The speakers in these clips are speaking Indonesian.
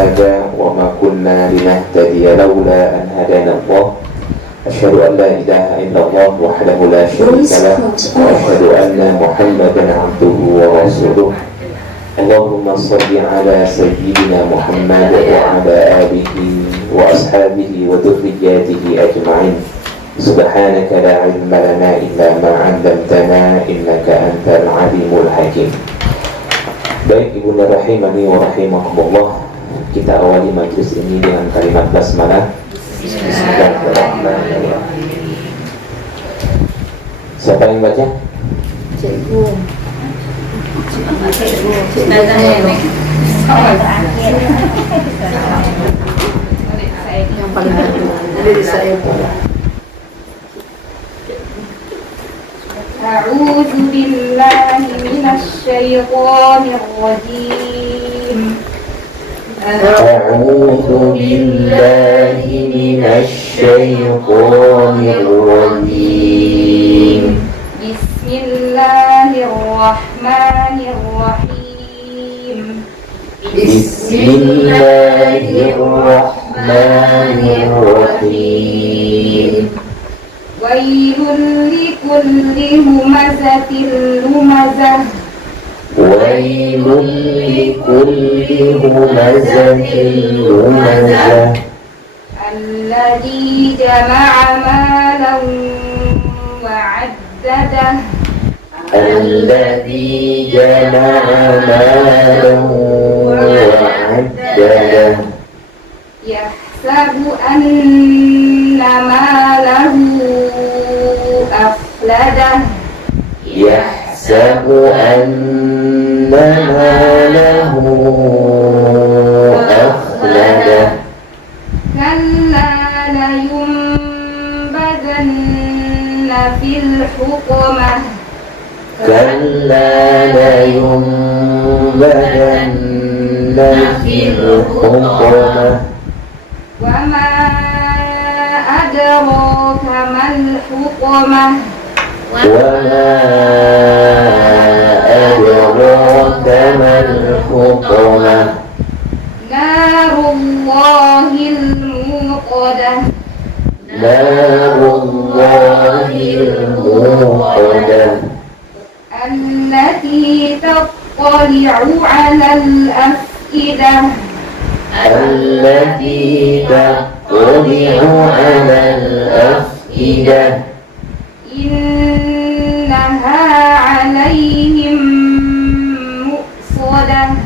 هذا وما كنا لنهتدي لولا أن هدانا الله أشهد أن لا إله إلا الله وحده لا شريك له وأشهد أن محمدا عبده ورسوله اللهم صل على سيدنا محمد وعلى آله وأصحابه وذرياته أجمعين سبحانك لا علم لنا إلا ما علمتنا إنك أنت العليم الحكيم. Baik ibunda rahimani wa rahimakumullah, kita awali majlis ini dengan kalimat basmalah. Bismillahirrahmanirrahim. Siapa yang baca? Cikgu. Yang paling dari saya. A'udzu billahi minasy syaithanir rajim. A'udzu billahi minasy syaithanir rajim. Bismillahirrahmanirrahim. Bismillahirrahmanirrahim. Wailul likulli humazatil lumazah. Wailul likulli humazatil lumazah. Alladzi jama'a malan wa 'addadah. Alladzi jama'a malan wa 'addadah. Yahsabu anna malahu akhladah. Yahsabu anna malahu akhladah. Kalla layunbadanna fil hukumah. Kalla layunbadanna fil hukumah. Wa ma adraka mal hukumah. Wa ma adraka mal hukumah. Narullahil muqadah. Narullahil muqadah. Allati tattali'u 'alal afidah. Allati tattali'u 'alal afidah. Innaha 'alaihim muqsadah.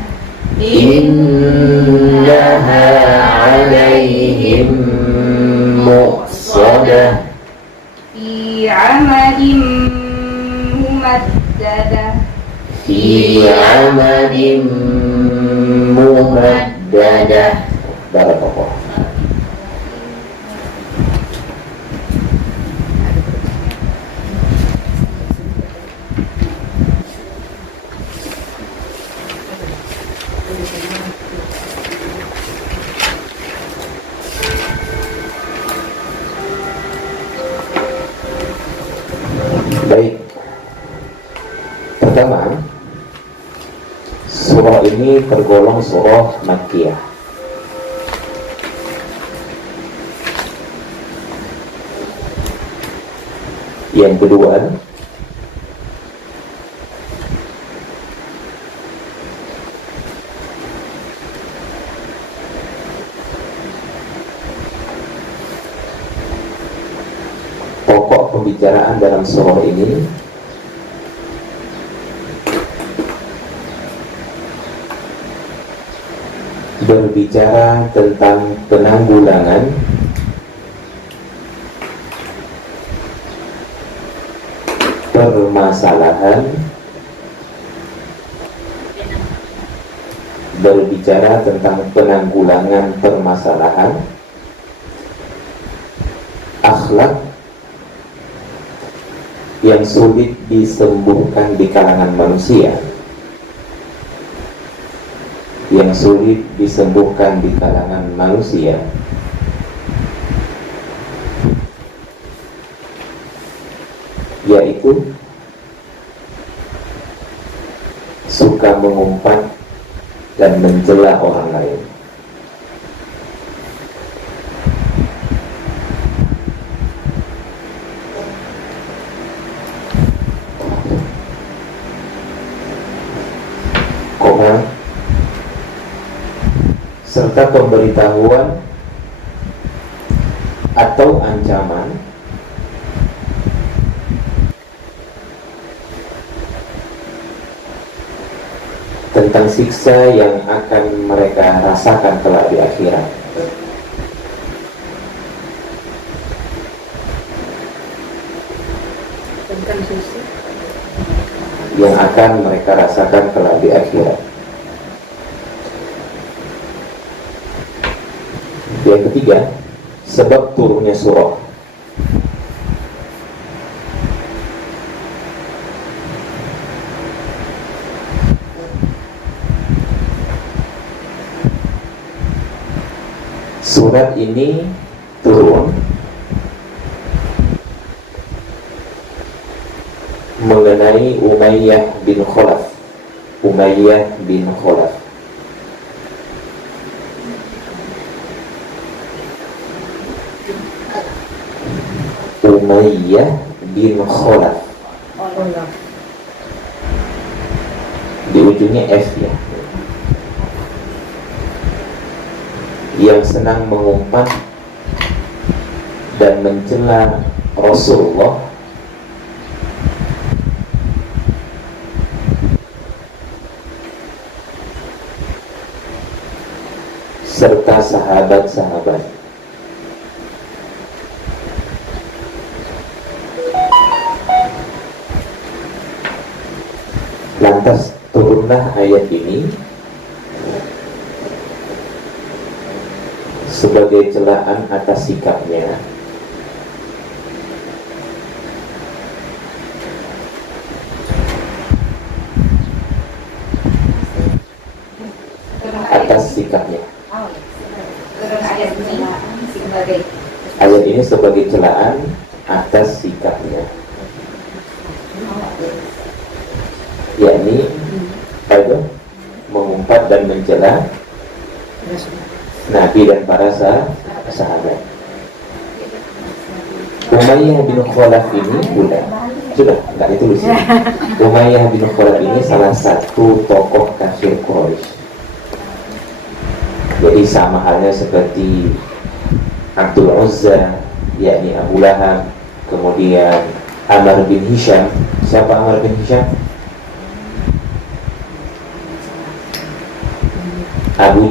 Innaha 'alaihim muqsadah. Fi 'amadin mumaddadah. Fi 'amadin mumaddadah. Barakallah. Baik. Pertama, surah ini tergolong surah Makkiyah. Yang kedua, pokok pembicaraan dalam surah ini berbicara tentang penanggulangan permasalahan, berbicara tentang penanggulangan permasalahan akhlak yang sulit disembuhkan di kalangan manusia, yang sulit disembuhkan di kalangan manusia, yaitu suka mengumpat dan mencela orang lain. serta pemberitahuan atau ancaman tentang siksa yang akan mereka rasakan kelak di akhirat. Tentang sisi Yang akan mereka rasakan kelak di akhirat. Yang ketiga, sebab turunnya surah. Surat ini turun mengenai Umayyah bin Khalaf. Umayyah bin Khalaf. Umayyah bin Khalaf. Allah. Di ujungnya F ya. Yang senang mengumpat dan mencela Rasulullah serta sahabat-sahabat. Lantas turunlah ayat ini sebagai celaan atas sikapnya ayat ini sebagai celaan atas sikapnya, yakni pada mengumpat dan mencela Nabi dan para sahabat. Umayyah bin Khalaf ini sudah nggak ditulis. Umayyah bin Khalaf ini salah satu tokoh kafir Quraisy. Jadi sama halnya seperti Abdul Uzza, yakni Abu Lahab, kemudian Amr bin Hisham. Siapa Amr bin Hisham? Abu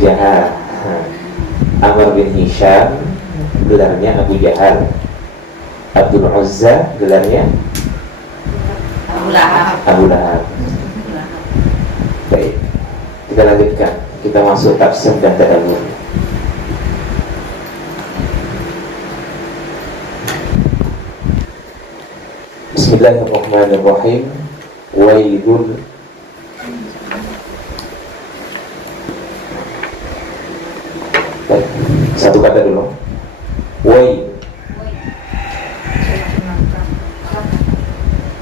Jahal. Amr bin Hisham gelarnya Abu Jahal. Abdul Uzza gelarnya Abu Lahab. Baik, kita lanjutkan. Kita masuk tafsir dan tadabbur. Bismillahirrahmanirrahim. Wailul. Baik, satu kata dulu. Wail.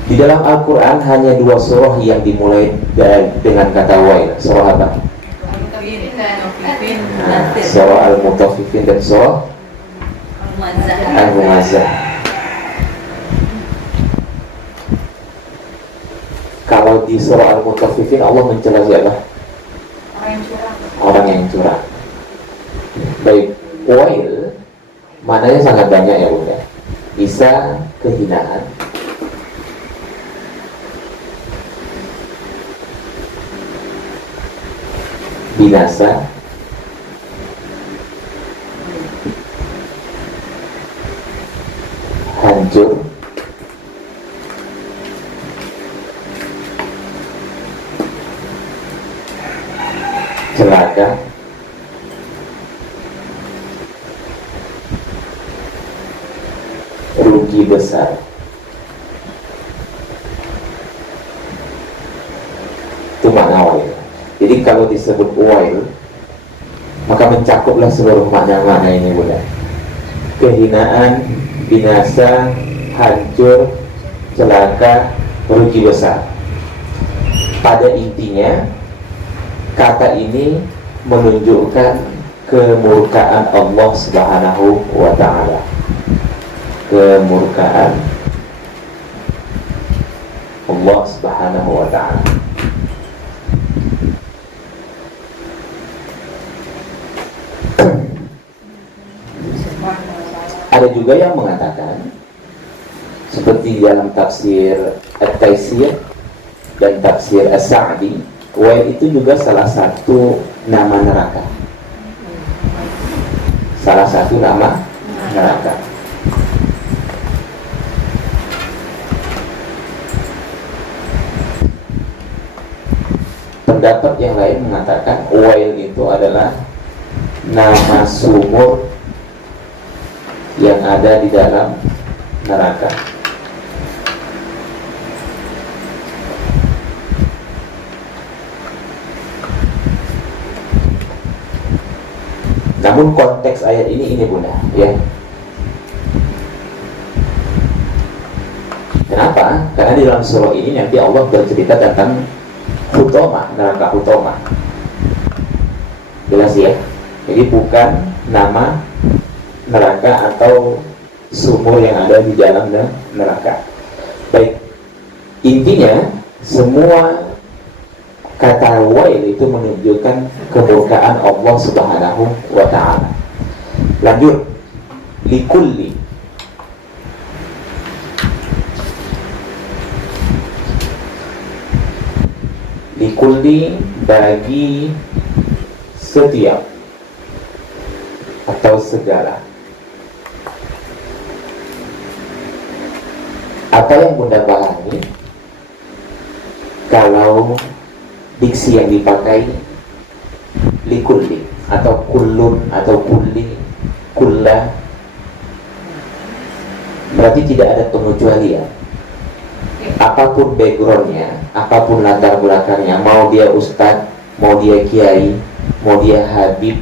Di dalam Al-Quran hanya dua surah yang dimulai dengan kata wail. Surah apa? Surah Al-Mutaffifin dan surah Al-Mumazzah. Kalau di surah Al-Mutaffifin Allah mencela siapa? Orang yang curang. Baik, wail maknanya sangat banyak ya Bunda. Bisa kehinaan, binasa, hancur, celaka, rugi besar. Itu makna wail. Jadi kalau disebut wail, maka mencakuplah seluruh makna-makna ini Bunda. Kehinaan, binasa, hancur, celaka, rugi besar. Pada intinya, kata ini menunjukkan kemurkaan Allah Subhanahu wa ta'ala. Kemurkaan Allah Subhanahu wa ta'ala. Ada juga yang mengatakan seperti dalam tafsir At-Taisir dan tafsir As-Sa'di, wail itu juga salah satu nama neraka. Salah satu nama neraka. Pendapat yang lain mengatakan wail itu adalah nama sumur yang ada di dalam neraka. Namun konteks ayat ini Bunda, ya. Kenapa? Karena di dalam surah ini nanti Allah bercerita tentang Hutoma, neraka Hutoma. Jelas ya? Jadi bukan nama neraka atau sumur yang ada di dalam neraka. Baik, intinya semua kata wail itu menunjukkan kemurkaan Allah Subhanahu wa ta'ala. Lanjut, likulli. Likulli bagi setiap atau segala. Apa yang Bunda pahami kalau diksi yang dipakai likulli atau kullun atau kulli, kulla, berarti tidak ada pengecualian. Apapun backgroundnya, apapun latar belakangnya, mau dia ustadz, mau dia kiai, mau dia habib,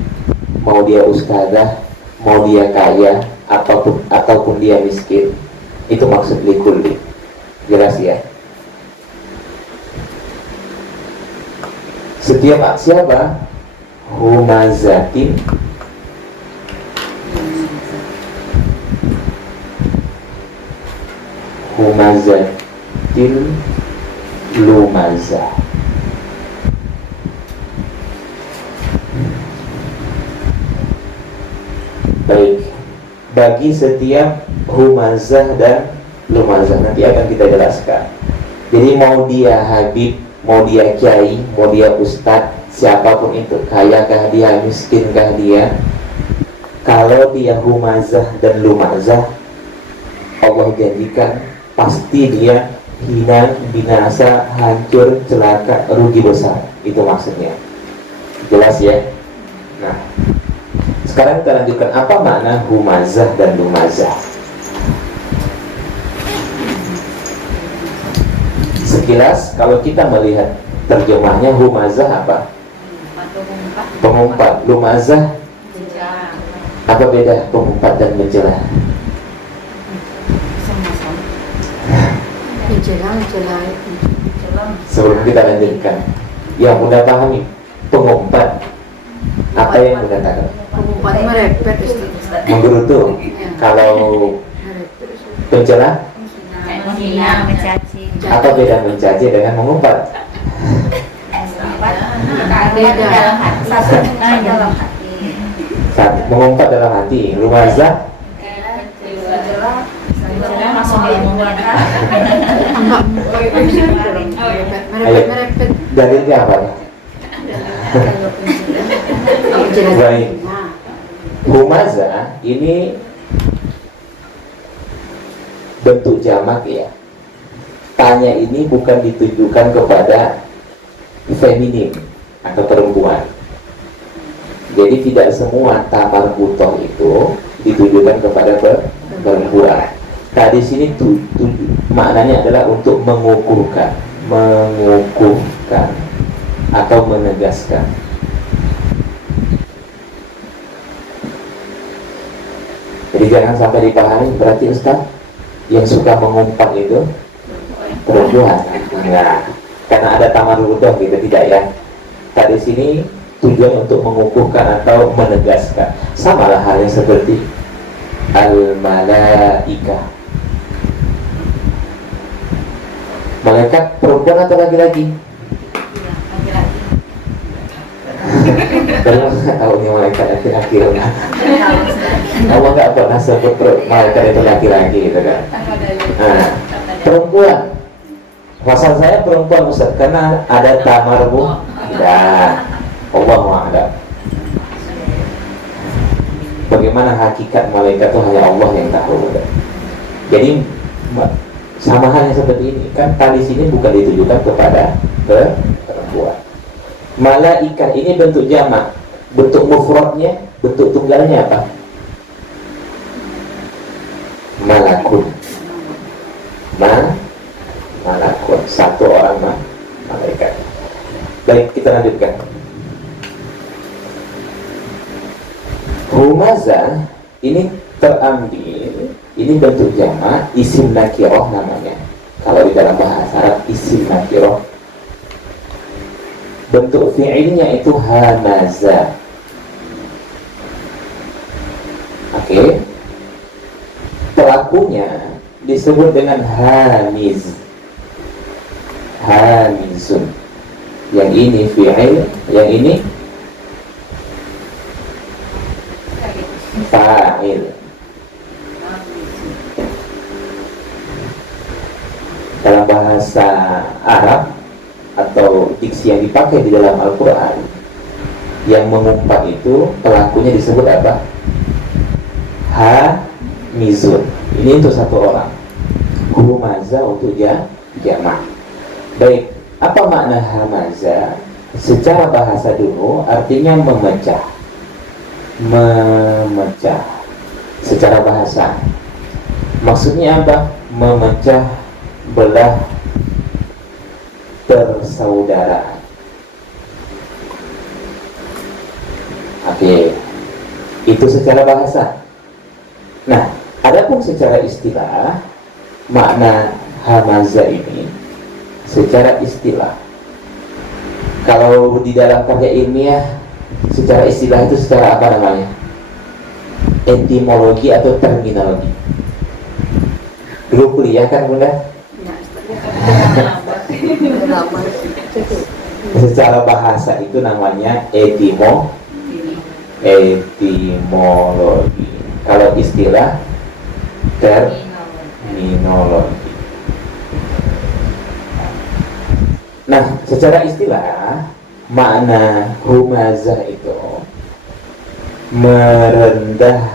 mau dia ustadzah, mau dia kaya, ataupun dia miskin, itu maksud likulli. Jelas ya? Setiap siapa? Humazatin lumazah. Baik, bagi setiap humazah dan lumazah nanti akan kita jelaskan. Jadi mau dia habib, mau dia kiai, mau dia ustadz, siapapun itu, kayakah dia, miskinkah dia, kalau dia humazah dan lumazah, Allah janjikan pasti dia hina, binasa, hancur, celaka, rugi besar. Itu maksudnya. Jelas ya? Nah, sekarang kita lanjutkan, apa makna humazah dan lumazah. Sekilas kalau kita melihat terjemahnya, humazah apa? Pengumpat. Lumazah apa beda pengumpat dan menjelah? Sebelum kita lanjutkan, yang Bunda pahami pengumpat, apa yang Bunda katakan? Pengumpat merepet, Menggerutu. Kalau pencelah, apa beda mencaci dengan mengumpat? Mengumpat dalam hati. Lumazah langsung diomongin. merepet. dalilnya apa? Baik. Humazah ini bentuk jamak ya. Tanya ini bukan ditujukan kepada feminin atau perempuan. Jadi tidak semua tamar butoh itu ditujukan kepada perempuan. Nah di sini maknanya adalah untuk mengukuhkan atau menegaskan. Jadi jangan sampai dipahami berarti Ustaz yang suka mengumpat itu perempuan. Nah, karena ada tamar butoh gitu, tidak ya. Tadi sini tujuan untuk mengukuhkan atau menegaskan. Samalah halnya seperti al-malaika. Malaikat perempuan atau laki-laki? Kalau nggak tahu nih malaikat laki-laki enggak. Allah nggak pernah sebut malaikat itu laki-laki gitu kan. Nah, perempuan. Pasal saya perempuan Ustaz karena ada tamarbu. Tidak. Allah ada. Bagaimana hakikat malaikat itu hanya Allah yang tahu. Jadi sama halnya seperti ini kan tadi sini bukan ditujukan kepada perempuan. Malaikat ini bentuk jamak, bentuk mufradnya, bentuk tunggalnya apa? Malakun. Malakun, satu orang malaikat. Baik, kita lanjutkan. Humaza ini terambil, ini bentuk jamak, isim nakiroh namanya. Kalau di dalam bahasa Arab isim nakiroh. Bentuk fi'ilnya itu hamaza. Oke. Pelakunya disebut dengan hamiz. Hamizun. Yang ini fi'il, yang ini fa'il. Dalam bahasa Arab atau diksi yang dipakai di dalam Al-Quran, yang mengumpat itu pelakunya disebut apa? Hamizun. Ini untuk satu orang. Humaza untuk jamak. Baik, apa makna hamaza? Secara bahasa dulu artinya memecah. Memecah. Secara bahasa maksudnya apa? Memecah belah persaudaraan. Oke, itu secara bahasa. Nah, adapun secara istilah, makna hamaza ini secara istilah. Kalau di dalam karya ilmiah, secara istilah itu secara apa namanya? Etimologi atau terminologi. Dulu kuliah kan Bunda? Secara bahasa itu namanya etimologi. Kalau istilah terminologi. Nah, secara istilah makna humazah itu merendahkan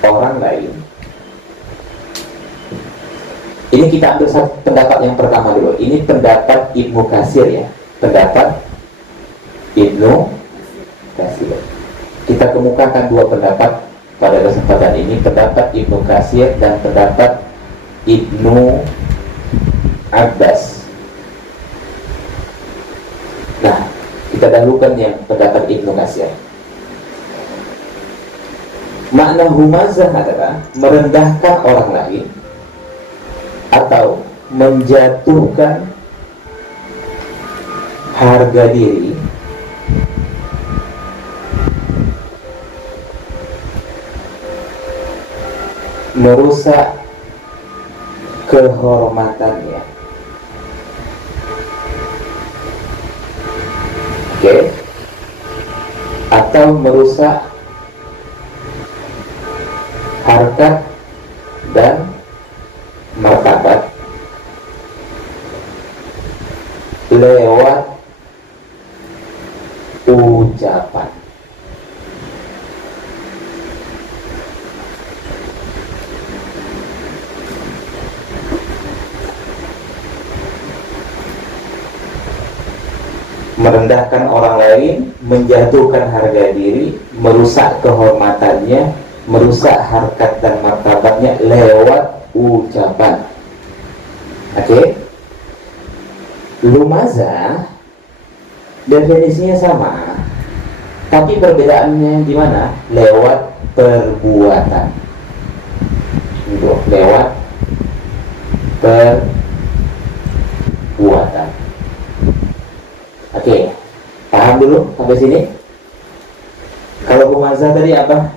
orang lain. Ini kita ambil satu pendapat yang pertama dulu. Ini pendapat Ibnu Katsir ya. Pendapat Ibnu Katsir. Kita kemukakan dua pendapat pada kesempatan ini. Pendapat Ibnu Katsir dan pendapat Ibnu Abbas. Nah, kita dahulukan yang pendapat Ibnu Katsir. Makna humazah adalah merendahkan orang lain atau menjatuhkan harga diri merusak kehormatannya. Oke. Atau merusak harkat dan martabat lewat ucapan. Merendahkan orang lain, menjatuhkan harga diri, merusak kehormatannya, merusak harkat dan martabatnya lewat ucapan. Oke. Lumaza definisinya sama, tapi perbedaannya di mana? Lewat perbuatan. Itu lewat perbuatan. Oke, paham dulu sampai sini? Kalau lumaza tadi apa?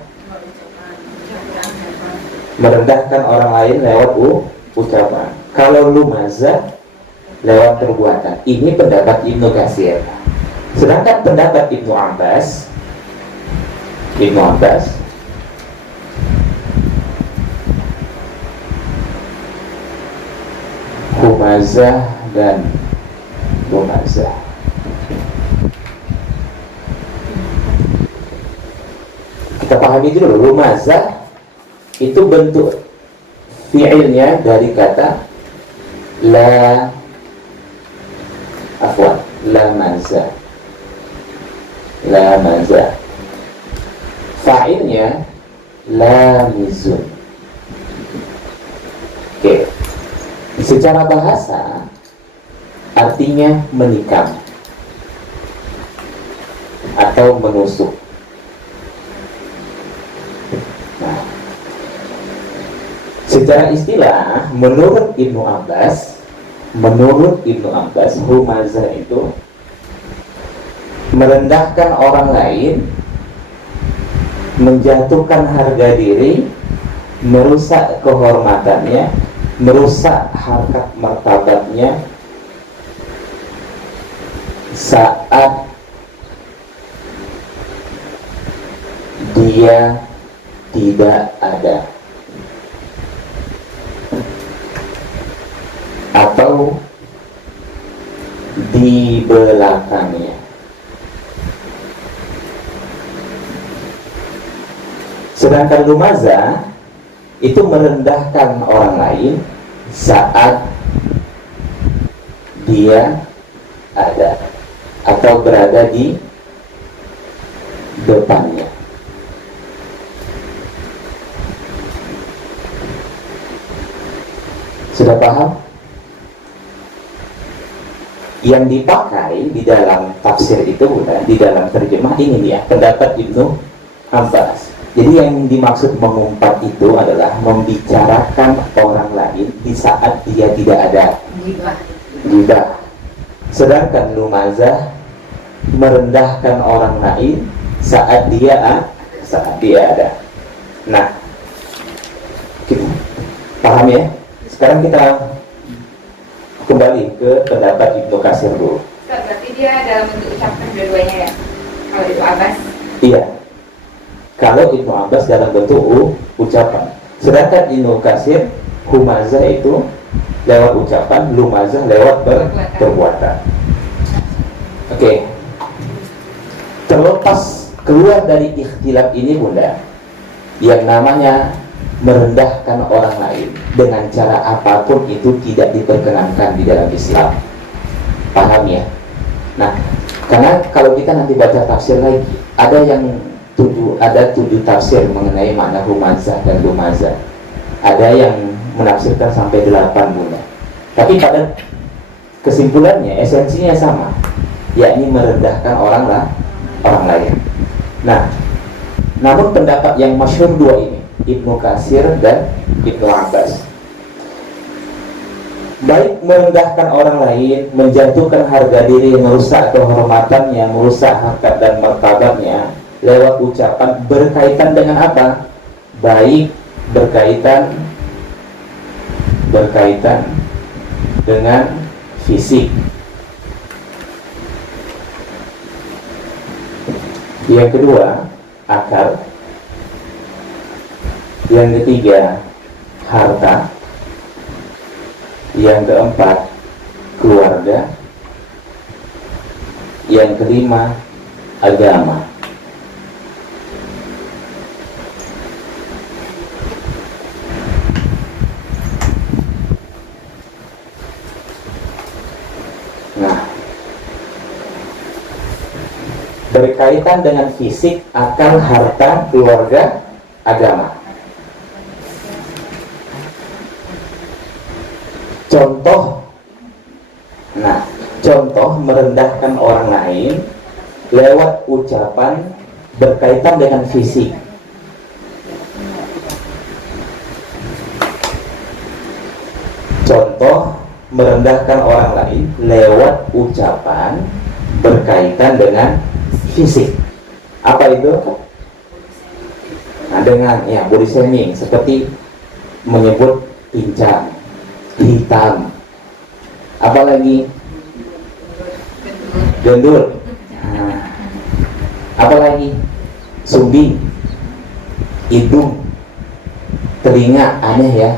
Merendahkan orang lain lewat ucapan. Kalau lumaza lewat perbuatan. Ini pendapat Ibnu Katsir. Sedangkan pendapat Ibnu Abbas humazah dan lumazah. Kita pahami dulu, lumazah itu bentuk fi'ilnya dari kata la mazah. Fa'ilnya lamizun. Oke. Secara bahasa artinya menikam atau menusuk. Nah, secara istilah menurut Ibnu Abbas, humazah itu merendahkan orang lain, menjatuhkan harga diri, merusak kehormatannya, merusak harkat martabatnya saat dia tidak ada atau di belakangnya. Sedangkan lumazah itu merendahkan orang lain saat dia ada atau berada di depannya. Sudah paham? Yang dipakai di dalam tafsir itu, di dalam terjemah ini dia, pendapat Ibnu Abbas. Jadi yang dimaksud mengumpat itu adalah membicarakan orang lain di saat dia tidak ada. Ghibah. Sedangkan lumazah merendahkan orang lain saat dia ada. Nah, paham ya? Sekarang kita kembali ke pendapat Ibnu Katsir dulu. Berarti dia dalam bentuk ucapan dua-duanya ya? Kalau itu Abbas? Iya. Kalau Ibnu Abbas dalam bentuk ucapan. Sedangkan Ibnu Katsir humazah itu lewat ucapan, lumazah lewat perbuatan. Oke. Terlepas keluar dari ikhtilaf ini Bunda, yang namanya merendahkan orang lain dengan cara apapun itu tidak diperkenankan di dalam Islam. Paham ya? Nah, karena kalau kita nanti baca tafsir lagi, ada 7 tafsir mengenai makna humazah dan lumazah. Ada yang menafsirkan sampai 8 Bunda. Tapi pada kesimpulannya esensinya sama, yakni merendahkan orang lain. Nah, namun pendapat yang masyhur dua ini, Ibnu Katsir dan Ibnu Abbas, baik merendahkan orang lain, menjatuhkan harga diri, merusak kehormatannya, merusak harkat dan martabatnya lewat ucapan, berkaitan dengan apa? Baik berkaitan dengan fisik. Yang kedua, akal. Yang ketiga, harta. Yang keempat, keluarga. Yang kelima, agama. Nah, berkaitan dengan fisik, akal, harta, keluarga, agama. Contoh merendahkan orang lain lewat ucapan berkaitan dengan fisik. Contoh merendahkan orang lain lewat ucapan berkaitan dengan fisik. Apa itu? Nah, dengan body shaming, seperti menyebut pincang, hitam, apalagi gendul. Nah, Apalagi sumbing, hidung, telinga, aneh ya.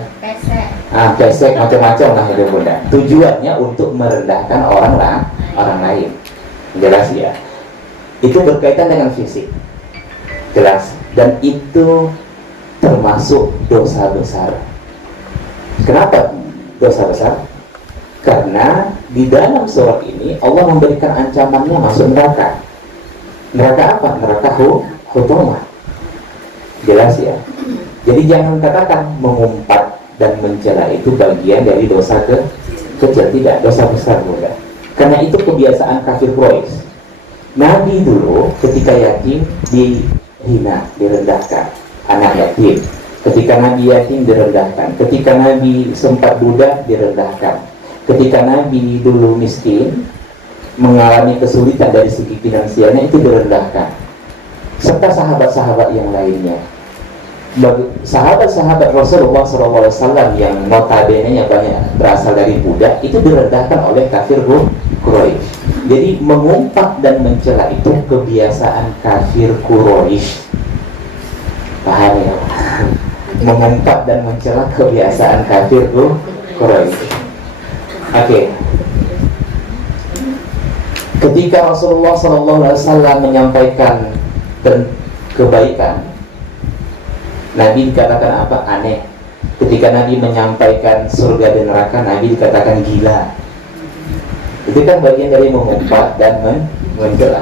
Pesek macam-macam lah itu bunda. Tujuannya untuk merendahkan orang lain. Jelas ya. Itu berkaitan dengan fisik. Jelas. Dan itu termasuk dosa besar. Kenapa dosa besar? Karena di dalam surat ini Allah memberikan ancamannya masuk neraka. Neraka apa? Neraka hukumah. Jelas ya. Jadi jangan katakan mengumpat dan mencela itu bagian dari dosa kecil. Tidak, dosa besar bunda. Karena itu kebiasaan kafir Quraisy. Nabi dulu ketika yatim dihina, direndahkan. Anak yatim. Ketika Nabi yatim direndahkan. Ketika Nabi sempat budak direndahkan. Ketika Nabi dulu miskin, mengalami kesulitan dari segi finansialnya, itu direndahkan. Serta sahabat-sahabat yang lainnya. Sahabat-sahabat Rasulullah SAW yang notabene-nya banyak berasal dari budak, itu direndahkan oleh kafir Quraisy. Jadi mengumpat dan mencela itu kebiasaan kafir Quraisy. Paham ya? Mengumpat dan mencela kebiasaan kafir Quraisy. Oke. Ketika Rasulullah SAW menyampaikan kebaikan, Nabi dikatakan apa? Aneh. Ketika Nabi menyampaikan surga dan neraka, Nabi dikatakan gila. Itu kan bagian dari mengumpat dan mencela.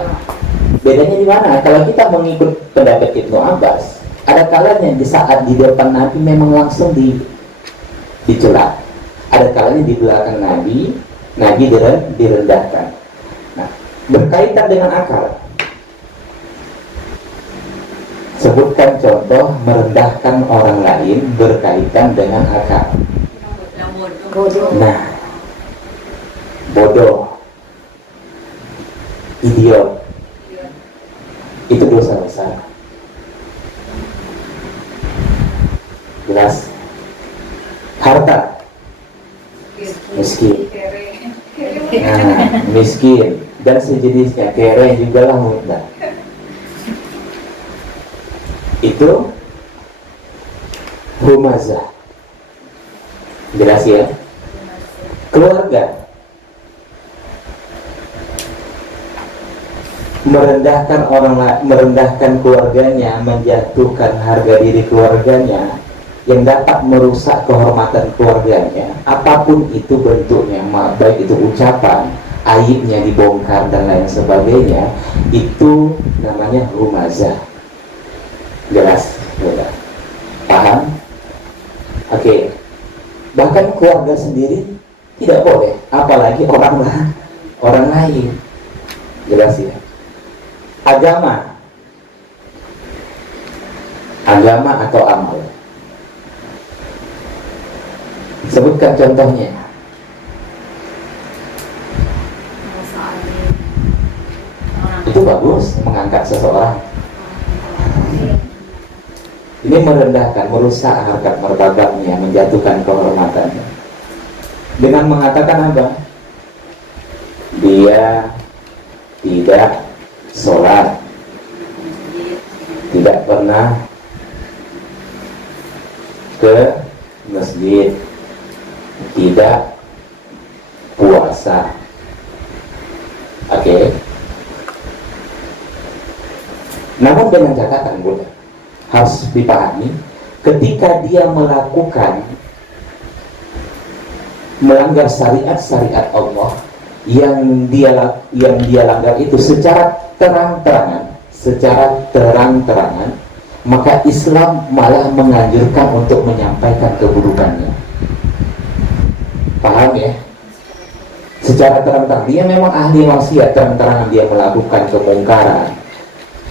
Bedanya di mana? Kalau kita mengikut pendapat Ibnu Abbas, ada kalanya di saat di depan Nabi memang langsung dicela. Ada kalanya di belakang Nabi direndahkan. Nah, berkaitan dengan akal. Sebutkan contoh merendahkan orang lain berkaitan dengan akal. Nah, bodoh, idiot, itu dosa besar. Jelas. Harta, miskin. Nah, miskin dan sejenisnya, kere juga lah mudah. Itu humazah. Jelas ya. Keluarga, merendahkan keluarganya, menjatuhkan harga diri keluarganya, yang dapat merusak kehormatan keluarganya, apapun itu bentuknya, baik itu ucapan, aibnya dibongkar dan lain sebagainya, itu namanya humazah. Jelas, sudah paham? Oke. Bahkan keluarga sendiri tidak boleh, apalagi orang lain. Jelas ya. Agama atau amal. Sebutkan contohnya. Itu bagus mengangkat seseorang. Ini merendahkan, merusak harkat martabatnya, menjatuhkan kehormatannya. Dengan mengatakan apa? Dia tidak sholat, tidak pernah ke masjid, tidak puasa. Oke. Namun dengan catatan harus dipahami, ketika dia melanggar syariat Allah yang dia langgar itu secara terang-terangan, maka Islam malah menganjurkan untuk menyampaikan keburukannya. Paham ya? Secara terang-terangan, dia memang ahli maksiat, terang-terangan dia melakukan kemungkaran,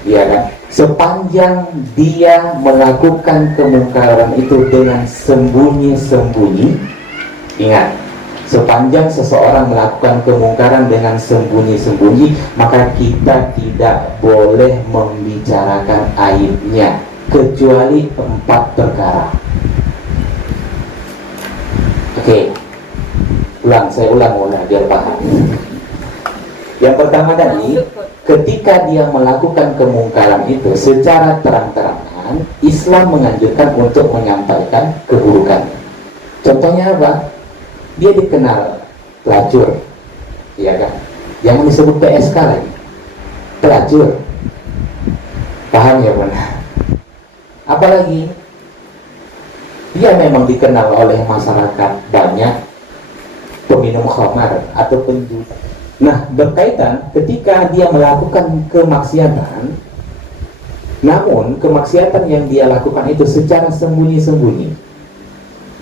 ya kan? Sepanjang dia melakukan kemungkaran itu dengan sembunyi-sembunyi, ingat, sepanjang seseorang melakukan kemungkaran dengan sembunyi-sembunyi, maka kita tidak boleh membicarakan aibnya, kecuali 4 perkara. Oke, saya ulang biar paham. Yang pertama tadi, ketika dia melakukan kemungkaran itu secara terang-terangan, Islam menganjurkan untuk menyampaikan keburukan. Contohnya apa? Dia dikenal pelacur, ya kan? Jangan disebut PSK lagi, pelacur. Paham ya benar? Apalagi dia memang dikenal oleh masyarakat banyak peminum khamar atau penjudi. Nah, berkaitan ketika dia melakukan kemaksiatan, namun kemaksiatan yang dia lakukan itu secara sembunyi-sembunyi,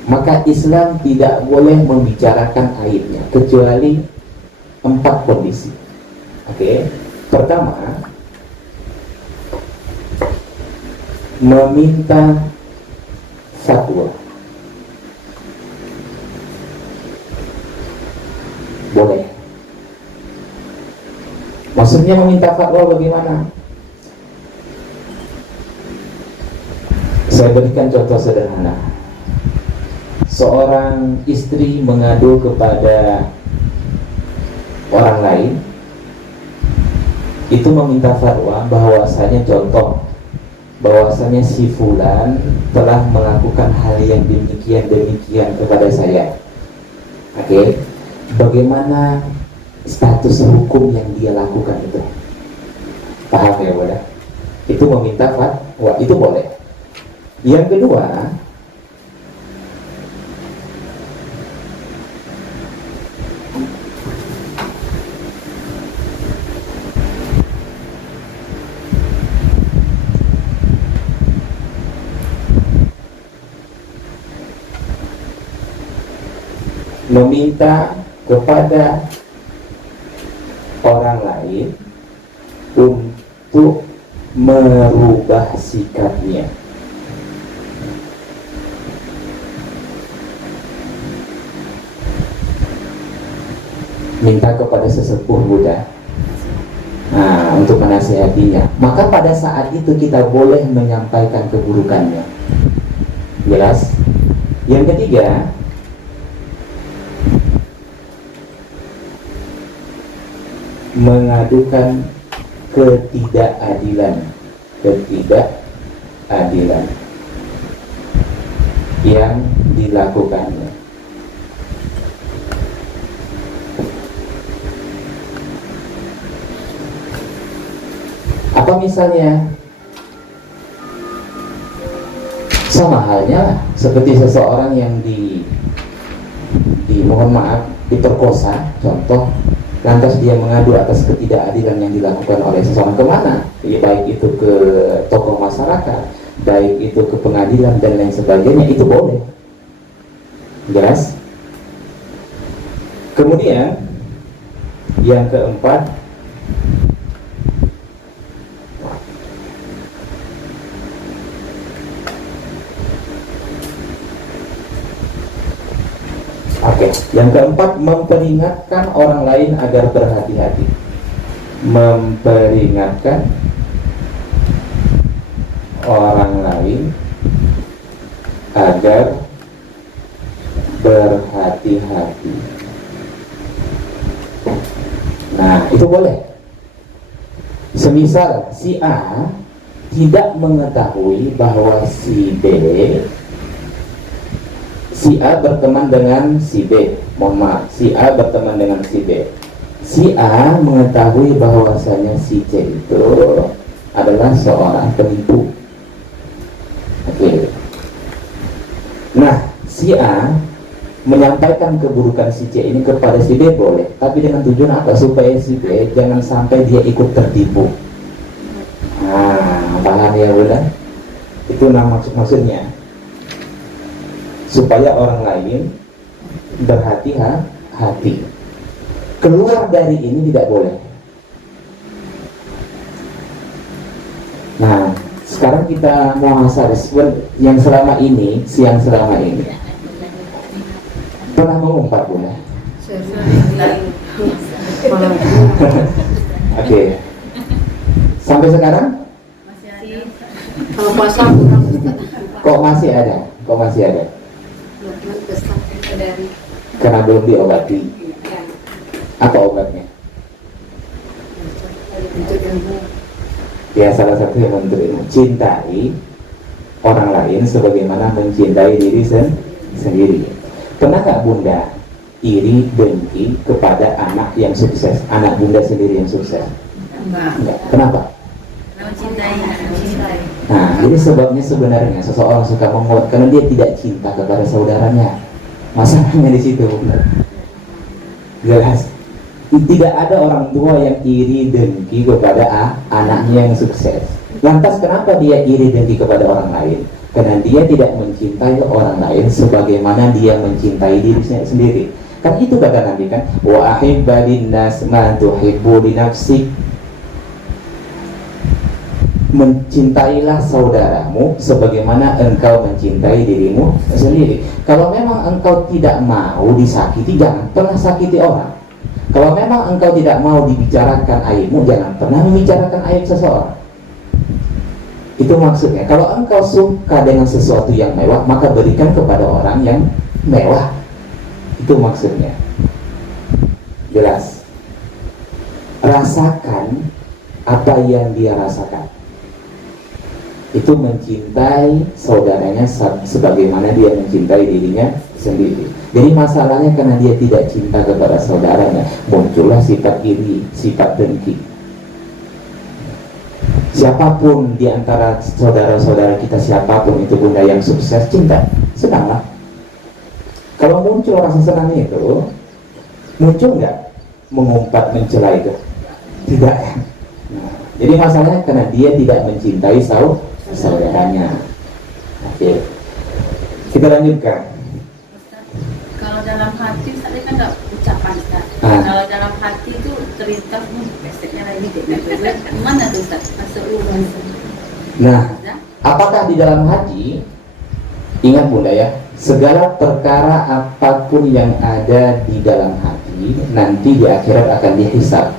maka Islam tidak boleh membicarakan aibnya kecuali 4 kondisi. Oke. Pertama, meminta fatwa. Boleh. Maksudnya meminta fatwa bagaimana? Saya berikan contoh sederhana. Seorang istri mengadu kepada orang lain, itu meminta fatwa bahwasanya bahwasanya si fulan telah melakukan hal yang demikian kepada saya. Oke. Bagaimana status hukum yang dia lakukan itu? Paham ya, Bunda? Itu meminta fatwa, itu boleh. Yang kedua, meminta kepada orang lain untuk merubah sikapnya. Minta kepada sesepuh Buddha, untuk menasihatinya. Maka pada saat itu kita boleh menyampaikan keburukannya. Jelas? Yang ketiga, mengadukan ketidakadilan yang dilakukannya. Apa misalnya? Sama halnya seperti seseorang yang mohon maaf diperkosa, contoh. Lantas dia mengadu atas ketidakadilan yang dilakukan oleh seseorang, kemana? Ya, baik itu ke tokoh masyarakat, baik itu ke pengadilan dan lain sebagainya, itu boleh. Jelas? Kemudian yang keempat, yang keempat, memperingatkan orang lain agar berhati-hati. Memperingatkan orang lain agar berhati-hati. Nah, itu boleh. Semisal si A tidak mengetahui bahwa si A berteman dengan si B. Mohon maaf, si A berteman dengan si B. Si A mengetahui bahwasanya si C itu adalah seorang penipu. Oke. Nah, si A menyampaikan keburukan si C ini kepada si B boleh, tapi dengan tujuan apa? Supaya si B jangan sampai dia ikut tertipu. Paham ya, Bunda? Itu maksudnya. Supaya orang lain berhati-hati. Keluar dari ini tidak boleh. Nah, sekarang kita muhasabah yang selama ini, pernah mengumpat, Bunda? Oke. Sampai sekarang? Kalau puasa Kok masih ada? Karena belum diobati. Apa obatnya? Untuk ilmu. Ya, salah satu yang menuntut ilmu. Cintai orang lain sebagaimana mencintai diri sendiri. Pernah nggak bunda iri dengki kepada anak yang sukses, anak bunda sendiri yang sukses? Enggak. Kenapa? Mencintai. Nah, jadi sebabnya sebenarnya seseorang suka membuat karena dia tidak cinta kepada saudaranya. Masalahnya di situ, bunda. Jelas. Tidak ada orang tua yang iri dengki kepada anaknya yang sukses. Lantas kenapa dia iri dengki kepada orang lain? Karena dia tidak mencintai orang lain sebagaimana dia mencintai dirinya sendiri. Kan itu kata Nabi kan, wa ahibba linnas ma tuhibbu li nafsik. Mencintailah saudaramu sebagaimana engkau mencintai dirimu sendiri. Kalau memang engkau tidak mau disakiti, jangan pernah sakiti orang. Kalau memang engkau tidak mau dibicarakan aibmu, jangan pernah membicarakan aib seseorang. Itu maksudnya. Kalau engkau suka dengan sesuatu yang mewah, maka berikan kepada orang yang mewah. Itu maksudnya. Jelas. Rasakan apa yang dia rasakan. Itu mencintai saudaranya sebagaimana dia mencintai dirinya sendiri. Jadi masalahnya karena dia tidak cinta kepada saudaranya, muncullah sifat iri, sifat dengki. Siapapun di antara saudara-saudara kita, siapapun itu bunda yang sukses, cinta, senanglah. Kalau muncul rasa senang itu, muncul nggak mengumpat mencela itu? Tidak. Nah, jadi masalahnya karena dia tidak mencintai saudaranya. Oke, kita lanjutkan. Kalau dalam hati tadi kan nggak ucapan Ustaz. Kalau dalam hati itu terlintas besoknya lagi mana tuh Ustaz? Masuk rumah. Nah, apakah di dalam hati? Ingat bunda ya, segala perkara apapun yang ada di dalam hati nanti di akhirat akan dihisab.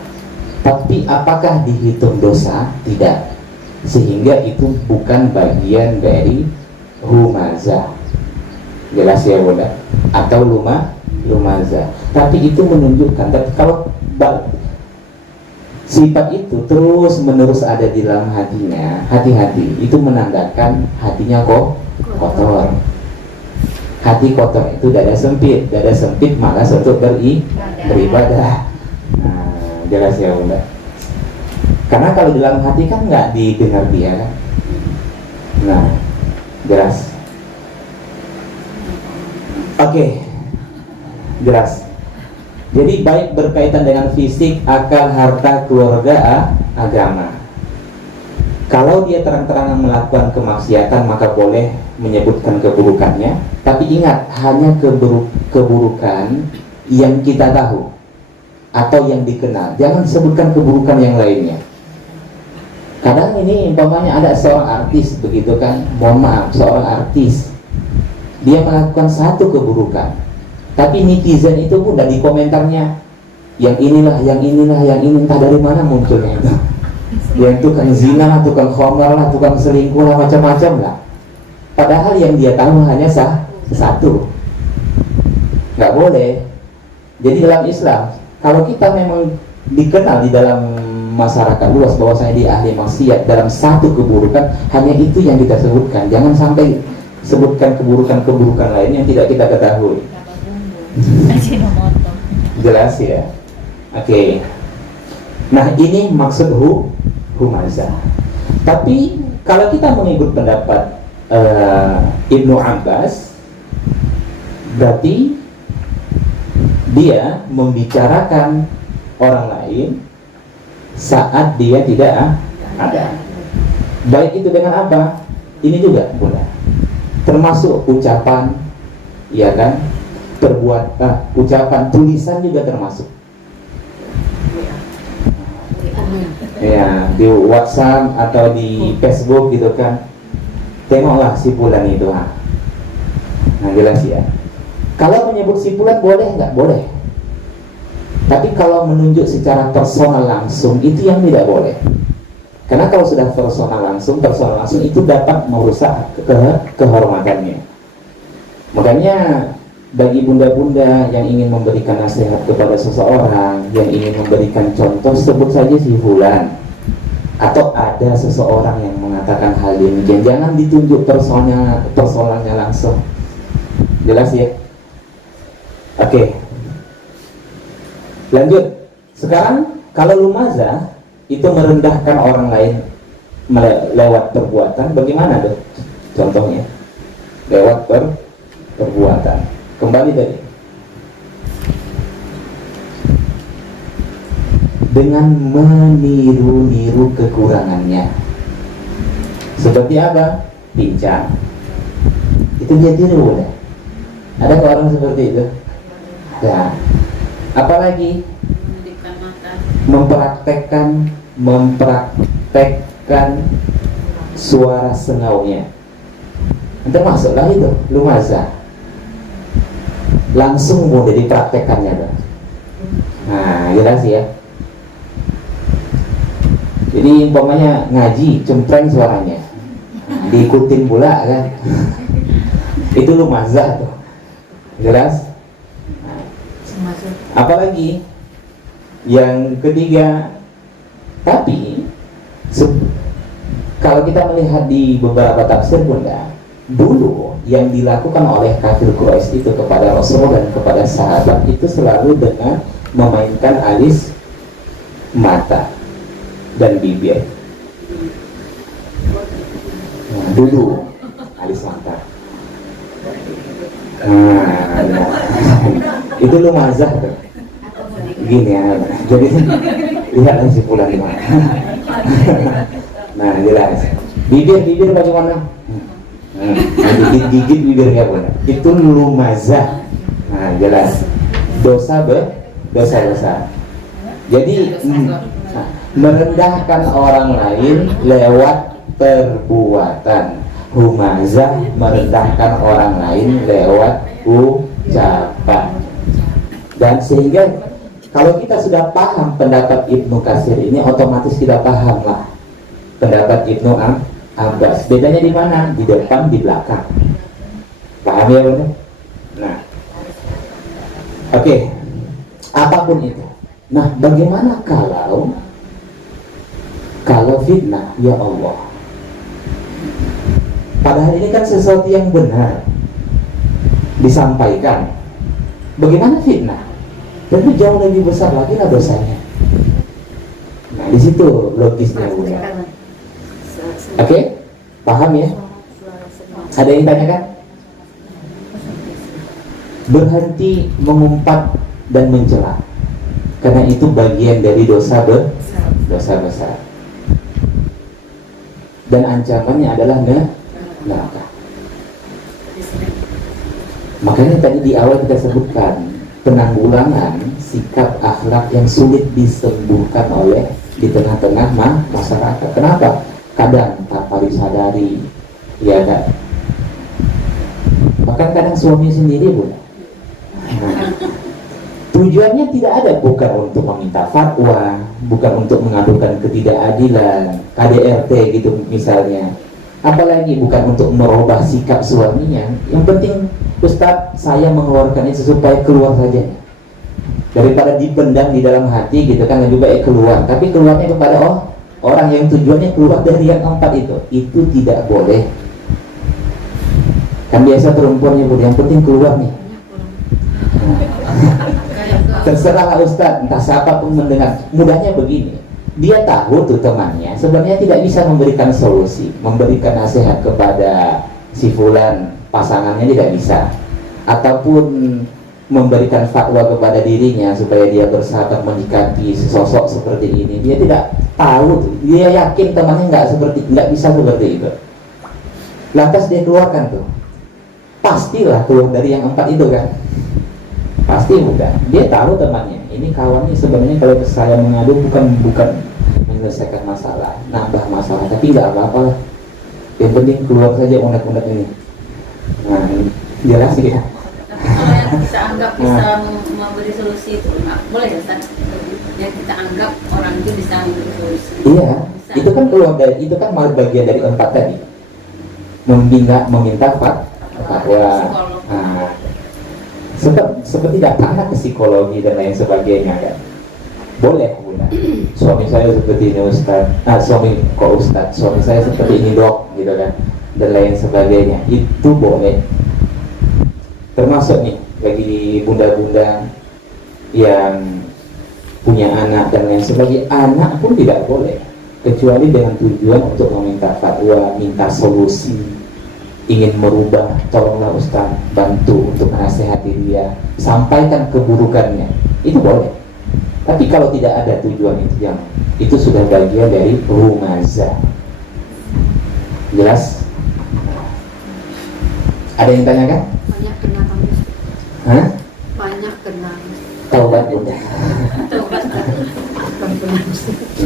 Tapi apakah dihitung dosa? Tidak. Sehingga itu bukan bagian dari humazah. Jelas ya bunda? Atau lumazah. Tapi itu menunjukkan, tapi kalau sifat itu terus menerus ada di dalam hatinya, hati-hati, itu menandakan hatinya kotor. Hati kotor itu dada sempit malas untuk beribadah. Nah, jelas ya bunda. Karena kalau di dalam hati kan nggak didengar dia kan. Nah, jelas. Oke, jelas. Jadi baik berkaitan dengan fisik, akal, harta, keluarga, agama. Kalau dia terang-terangan melakukan kemaksiatan, maka boleh menyebutkan keburukannya. Tapi ingat, hanya keburukan yang kita tahu atau yang dikenal. Jangan sebutkan keburukan yang lainnya. Kadang ini umpamanya ada seorang artis begitu kan, mohon maaf, seorang artis dia melakukan satu keburukan, tapi netizen itu pun dari komentarnya yang inilah, yang ini entah dari mana munculnya itu. Yang tukang zina lah, tukang khamar lah, tukang selingkuh lah, macam-macam lah. Padahal yang dia tahu hanya satu. Nggak boleh. Jadi dalam Islam, kalau kita memang dikenal di dalam masyarakat luas bahwasanya dia ahli maksiat dalam satu keburukan, hanya itu yang kita sebutkan. Jangan sampai sebutkan keburukan-keburukan lain yang tidak kita ketahui. Jelas ya? Oke. Nah, ini maksud humazah. Tapi kalau kita mengikut pendapat Ibnu Abbas, berarti dia membicarakan orang lain saat dia tidak ada. Baik itu dengan apa? Ini juga bunda, termasuk ucapan, ya kan? Ucapan, tulisan juga termasuk. Ya, di WhatsApp atau di Facebook gitu kan. Tengoklah si fulan itu, ha. Nah, jelas ya. Kalau menyebut si fulan boleh nggak? Boleh. Tapi kalau menunjuk secara personal langsung, itu yang tidak boleh. Karena kalau sudah personal langsung itu dapat merusak kehormatannya. Makanya bagi bunda-bunda yang ingin memberikan nasihat kepada seseorang, yang ingin memberikan contoh, sebut saja si fulan. atau ada seseorang yang mengatakan hal demikian, jangan ditunjuk persoalannya langsung. Jelas ya? Oke. Lanjut. Sekarang kalau lumazah itu merendahkan orang lain lewat perbuatan, bagaimana tuh? Contohnya lewat perbuatan. Kembali tadi, dengan meniru-niru kekurangannya. Seperti apa? Pincang. Itu dia tiru. Ada orang seperti itu? Ada. Apalagi Menundukkan mata. mempraktekkan suara sengaunya. Termasuklah itu lumazah. Langsung mudah dipraktekkannya tuh. Nah, jelas ya. Jadi umpamanya ngaji, cempreng suaranya, diikutin pula kan. Itu lumazah tuh. Jelas? Apalagi yang ketiga, tapi kalau kita melihat di beberapa tafsir Bunda, dulu yang dilakukan oleh kafir Quraisy itu kepada Rasul dan kepada sahabat itu selalu dengan memainkan alis mata dan bibir. Nah, dulu alis mata. Nah, itu lumazah tuh. Gini ya, jadi lihat si pulang di mana. Nah, jelas. Bibir bagaimana? Gigit bibirnya pun. Itu lumazah. Nah, jelas. Dosa besar. Jadi merendahkan orang lain lewat perbuatan. Humazah merendahkan orang lain lewat ucapan. Dan sehingga kalau kita sudah paham pendapat Ibnu Katsir ini, otomatis kita paham lah pendapat Ibnu Abbas. Bedanya di mana? Di depan, di belakang. Paham ya Bunda? Nah, oke. Apapun itu. Nah, bagaimana kalau fitnah? Ya Allah. Padahal ini kan sesuatu yang benar disampaikan. Bagaimana fitnah? Tentu jauh lebih besar lagi lah dosanya. Nah, di situ logisnya Bunda. Oke? Paham ya? Ada yang tanyakan? Berhenti mengumpat dan mencela, karena itu bagian dari dosa besar. Dan ancamannya adalah neraka. Makanya tadi di awal kita sebutkan penanggulangan sikap akhlak yang sulit disembuhkan oleh di tengah-tengah masyarakat. Kenapa? Kadang tanpa disadari, ya kan? Bahkan kadang suami sendiri pun. Tujuannya tidak ada, bukan untuk meminta fatwa, bukan untuk mengadukan ketidakadilan, KDRT gitu misalnya. Apalagi bukan untuk merubah sikap suaminya. Yang penting, Ustaz, saya mengeluarkan itu supaya keluar saja. Daripada dipendam di dalam hati gitu kan, lebih baik keluar. Tapi keluarnya kepada orang yang tujuannya keluar dari yang keempat itu tidak boleh. Kan biasa perempuannya yang penting keluar nih. Terserah Ustaz, entah siapa pun mendengar. Mudahnya begini, dia tahu tuh temannya sebenarnya tidak bisa memberikan solusi, memberikan nasihat kepada si fulan, pasangannya tidak bisa, ataupun memberikan fatwa kepada dirinya supaya dia bersahabat menyikapi sosok seperti ini. Dia tidak tahu tuh. Dia yakin temannya nggak bisa seperti itu. Lantas dia keluarkan tuh, pastilah keluar dari yang empat itu kan. Pasti mudah. Dia tahu temannya, ini kawannya sebenarnya kalau saya mengadu bukan menyelesaikan masalah, nambah masalah, tapi nggak apa-apa lah. Yang penting keluar saja unek-unek ini. Nah, jelas ya. Kalau yang kita anggap bisa memberi solusi itu, boleh ya Ustaz? Yang kita anggap orang itu bisa memberi solusi. Iya, Bisa. itu kan keluar dari, itu kan malah bagian dari empat tadi. Meminta fatwa. Nah, seperti datanglah ke psikologi dan lain sebagainya kan. Boleh. bunda, suami saya seperti ini Ustaz, suami saya seperti ini dok, gitu kan, dan lain sebagainya. Itu boleh. Termasuk nih bagi bunda-bunda yang punya anak dan lain sebagainya, anak pun tidak boleh, kecuali dengan tujuan untuk meminta fatwa, minta solusi, ingin merubah, tolonglah Ustaz, bantu untuk menasehati dia, sampaikan keburukannya, itu boleh. Tapi kalau tidak ada tujuan itu jangan. Itu sudah bagian dari rumazah. Jelas? Ada yang tanyakan? Banyak kena kami. Hah? Banyak kena. Taubat bunda.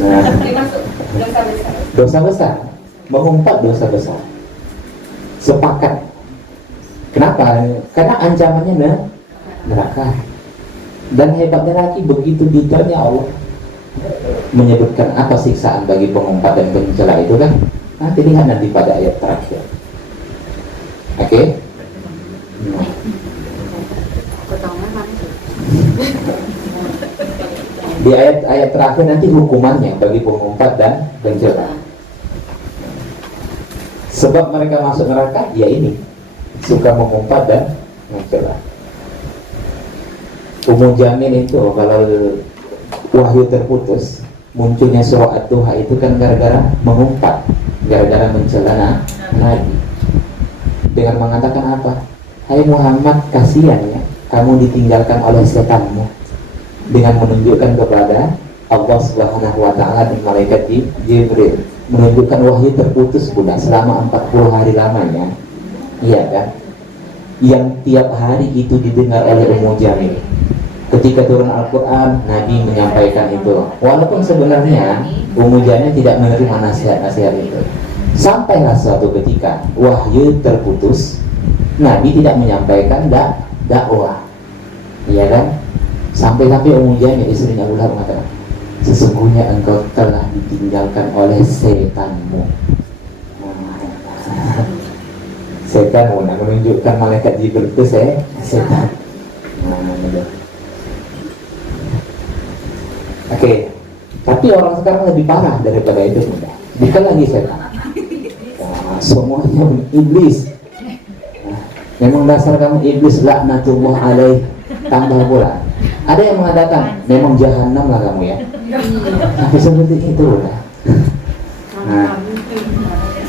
Nah, Dimasuk dosa besar. dosa besar, mengumpat dosa besar. Sepakat. Kenapa? Karena ancamannya neraka. Dan hebatnya lagi, begitu detailnya Allah menyebutkan apa siksaan bagi pengumpat dan pencela itu kan. Nanti lihat nanti pada ayat terakhir. Oke? Nah. Di ayat terakhir nanti hukumannya bagi pengumpat dan pencela. Sebab mereka masuk neraka, ya ini, suka mengumpat dan mencela. Umum Jamil itu kalau wahyu terputus, munculnya surah Ad-Duha itu kan gara-gara mengumpat, gara-gara mencela Nabi, dengan mengatakan apa? Hai Muhammad, kasihan ya, kamu ditinggalkan oleh setanmu, dengan menunjukkan kepada Allah Subhanahu wa Ta'ala dan malaikat Jibril, menunjukkan wahyu terputus bunda selama 40 hari lamanya. Iya kan? Yang tiap hari itu didengar oleh Ummu Jamil. Ketika turun Al-Quran, Nabi menyampaikan itu. Walaupun sebenarnya Ummu Jamil tidak menerima nasihat-nasihat itu. Sampailah suatu ketika wahyu terputus, Nabi tidak menyampaikan dakwah. Iya kan? Sampai-sampai Ummu Jamil, istrinya ular, mengatakan, sesungguhnya engkau telah ditinggalkan oleh setanmu. Setan menunjukkan malaikat Jibril itu setan. Oke, tapi orang sekarang lebih parah daripada itu bunda. Bukan lagi setan, semuanya iblis. Memang dasar kamu iblis, laknatullah alaih. Tambah pula ada yang mengatakan memang jahanam lah kamu ya. Tapi seperti itu bunda. Nah,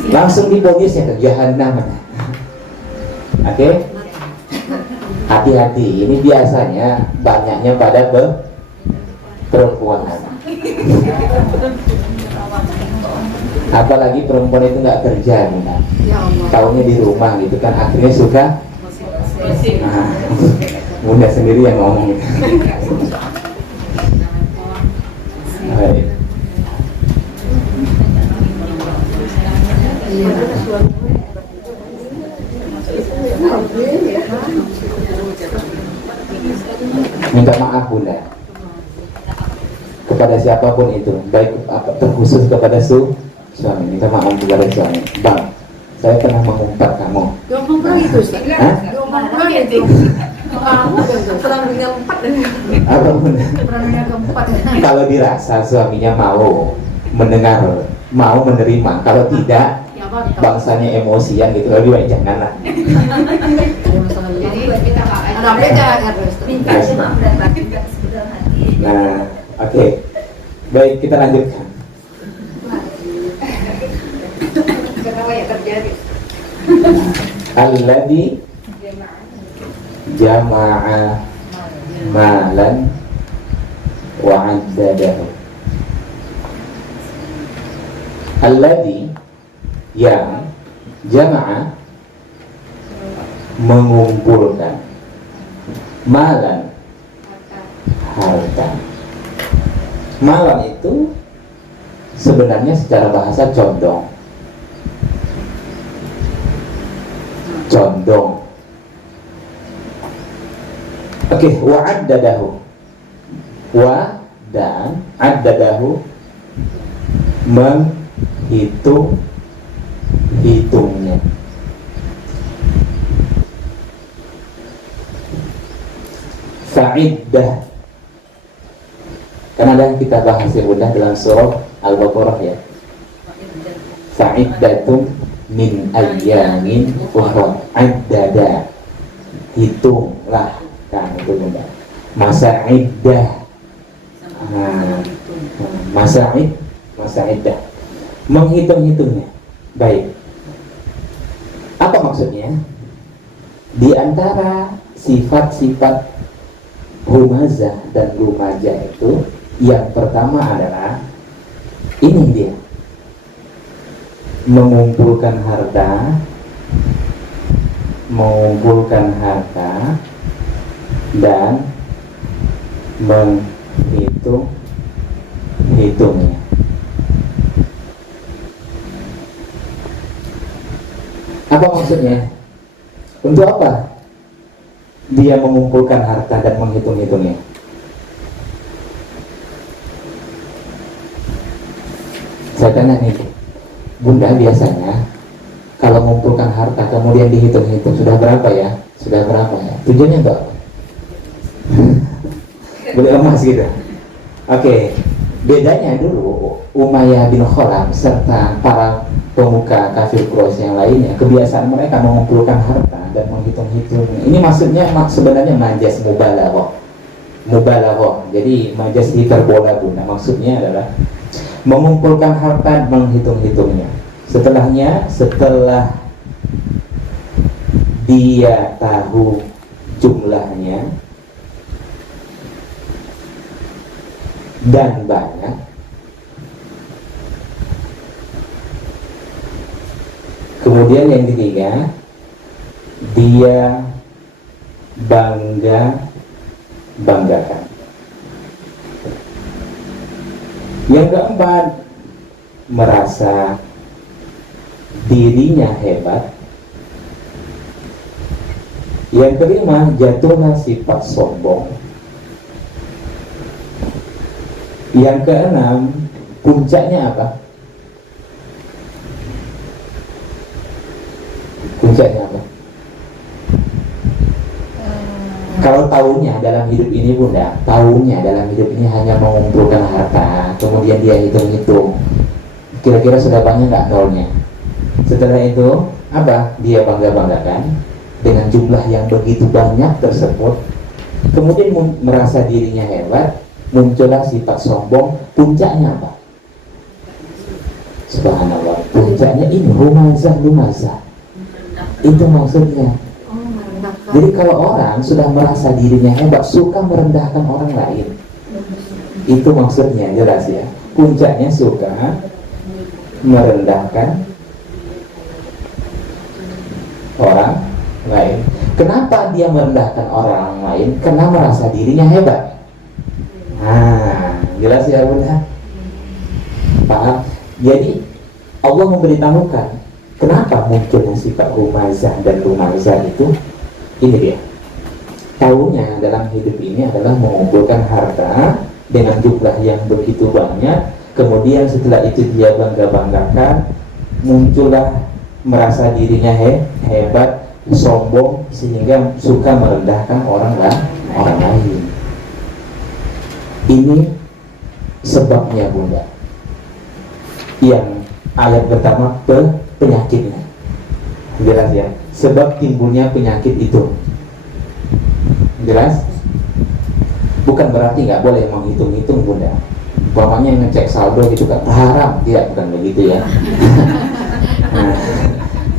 langsung diponisnya ke jahanam. Oke, hati-hati. Ini biasanya banyaknya pada perempuan. Apalagi perempuan itu nggak kerja, taunya di rumah gitu kan, akhirnya suka. Nah, bunda sendiri yang ngomong gitu. Baik. Minta maaf bunda kepada siapapun itu, baik terkhusus kepada suami. Minta maaf kepada suami. Bang, saya pernah mengumpat kamu. Ngomong itu sih. Hah? Ngomong itu. Perang dunia keempat. Apa bunda? Perang dunia keempat. Kalau dirasa suaminya mau mendengar, mau menerima, kalau tidak bangsanya emosian gitu, lebih baik janganlah. Jadi kita Ada beda harus. minta maaf dan batin dan sebenar hati. Nah, oke. Baik, kita lanjutkan. Kenapa ya terjadi? Alladzi jama'a malan wa 'addadahu. Alladzi yang jama'a mengumpulkan malan harta. Malan itu sebenarnya secara bahasa condong. Oke, wa'addadahu. Wa dan addadahu hitungnya. Fa'iddah, Karena ada yang kita bahas yang mudah dalam surah Al-Baqarah ya. Fa'iddatun min ayyamin ukhra. Addada, hitunglah, kan itu mudah. Masa iddah, masa iddah, menghitung-hitungnya. Baik. Apa maksudnya? Di antara sifat-sifat humazah dan lumajah itu, yang pertama adalah ini dia, mengumpulkan harta dan menghitungnya. Apa maksudnya? Untuk apa dia mengumpulkan harta dan menghitung-hitungnya? Saya tanya nih, Bunda, biasanya kalau mengumpulkan harta kemudian dihitung-hitung sudah berapa ya? Tujuannya untuk apa? Boleh emas gitu. Oke. Bedanya dulu Umayyah bin Khalaf serta para pemuka kafir Quraisy yang lainnya, kebiasaan mereka mengumpulkan harta dan menghitung-hitungnya. Ini maksudnya sebenarnya majas mubalaghah. Jadi majas hiperbola, Bunda. Maksudnya adalah mengumpulkan harta, menghitung-hitungnya. Setelah dia tahu jumlahnya dan banyak, kemudian yang ketiga, dia banggakan. Yang keempat, merasa dirinya hebat. Yang kelima, jatuhlah sifat sombong. Yang keenam, puncaknya apa? Kalau taunya dalam hidup ini, Bunda, hanya mengumpulkan harta, kemudian dia hitung-hitung, kira-kira sudah banyak nggak nolnya? Setelah itu, apa? Dia bangga-banggakan dengan jumlah yang begitu banyak tersebut, kemudian merasa dirinya hebat, muncullah sifat sombong. Puncaknya apa? Subhanallah, puncaknya ini lumazah. Itu maksudnya. Jadi kalau orang sudah merasa dirinya hebat, suka merendahkan orang lain, itu maksudnya, jelas ya. Puncaknya suka merendahkan orang lain. Kenapa dia merendahkan orang lain? Karena merasa dirinya hebat. Jelas ya, Bunda? Paham? Jadi Allah memberitahukan kenapa munculnya sifat humazah dan lumazah itu. Ini dia, tahunya dalam hidup ini adalah mengumpulkan harta dengan jumlah yang begitu banyak. Kemudian setelah itu dia bangga-banggakan, muncullah merasa dirinya hebat, sombong, sehingga suka merendahkan orang lain. Ini sebabnya, Bunda. Yang ayat pertama, penyakitnya. Jelas ya, sebab timbulnya penyakit itu. Jelas? Bukan berarti nggak boleh menghitung-hitung, Bunda. Umpamanya ngecek saldo gitu kan haram, tidak, bukan begitu ya. Nah,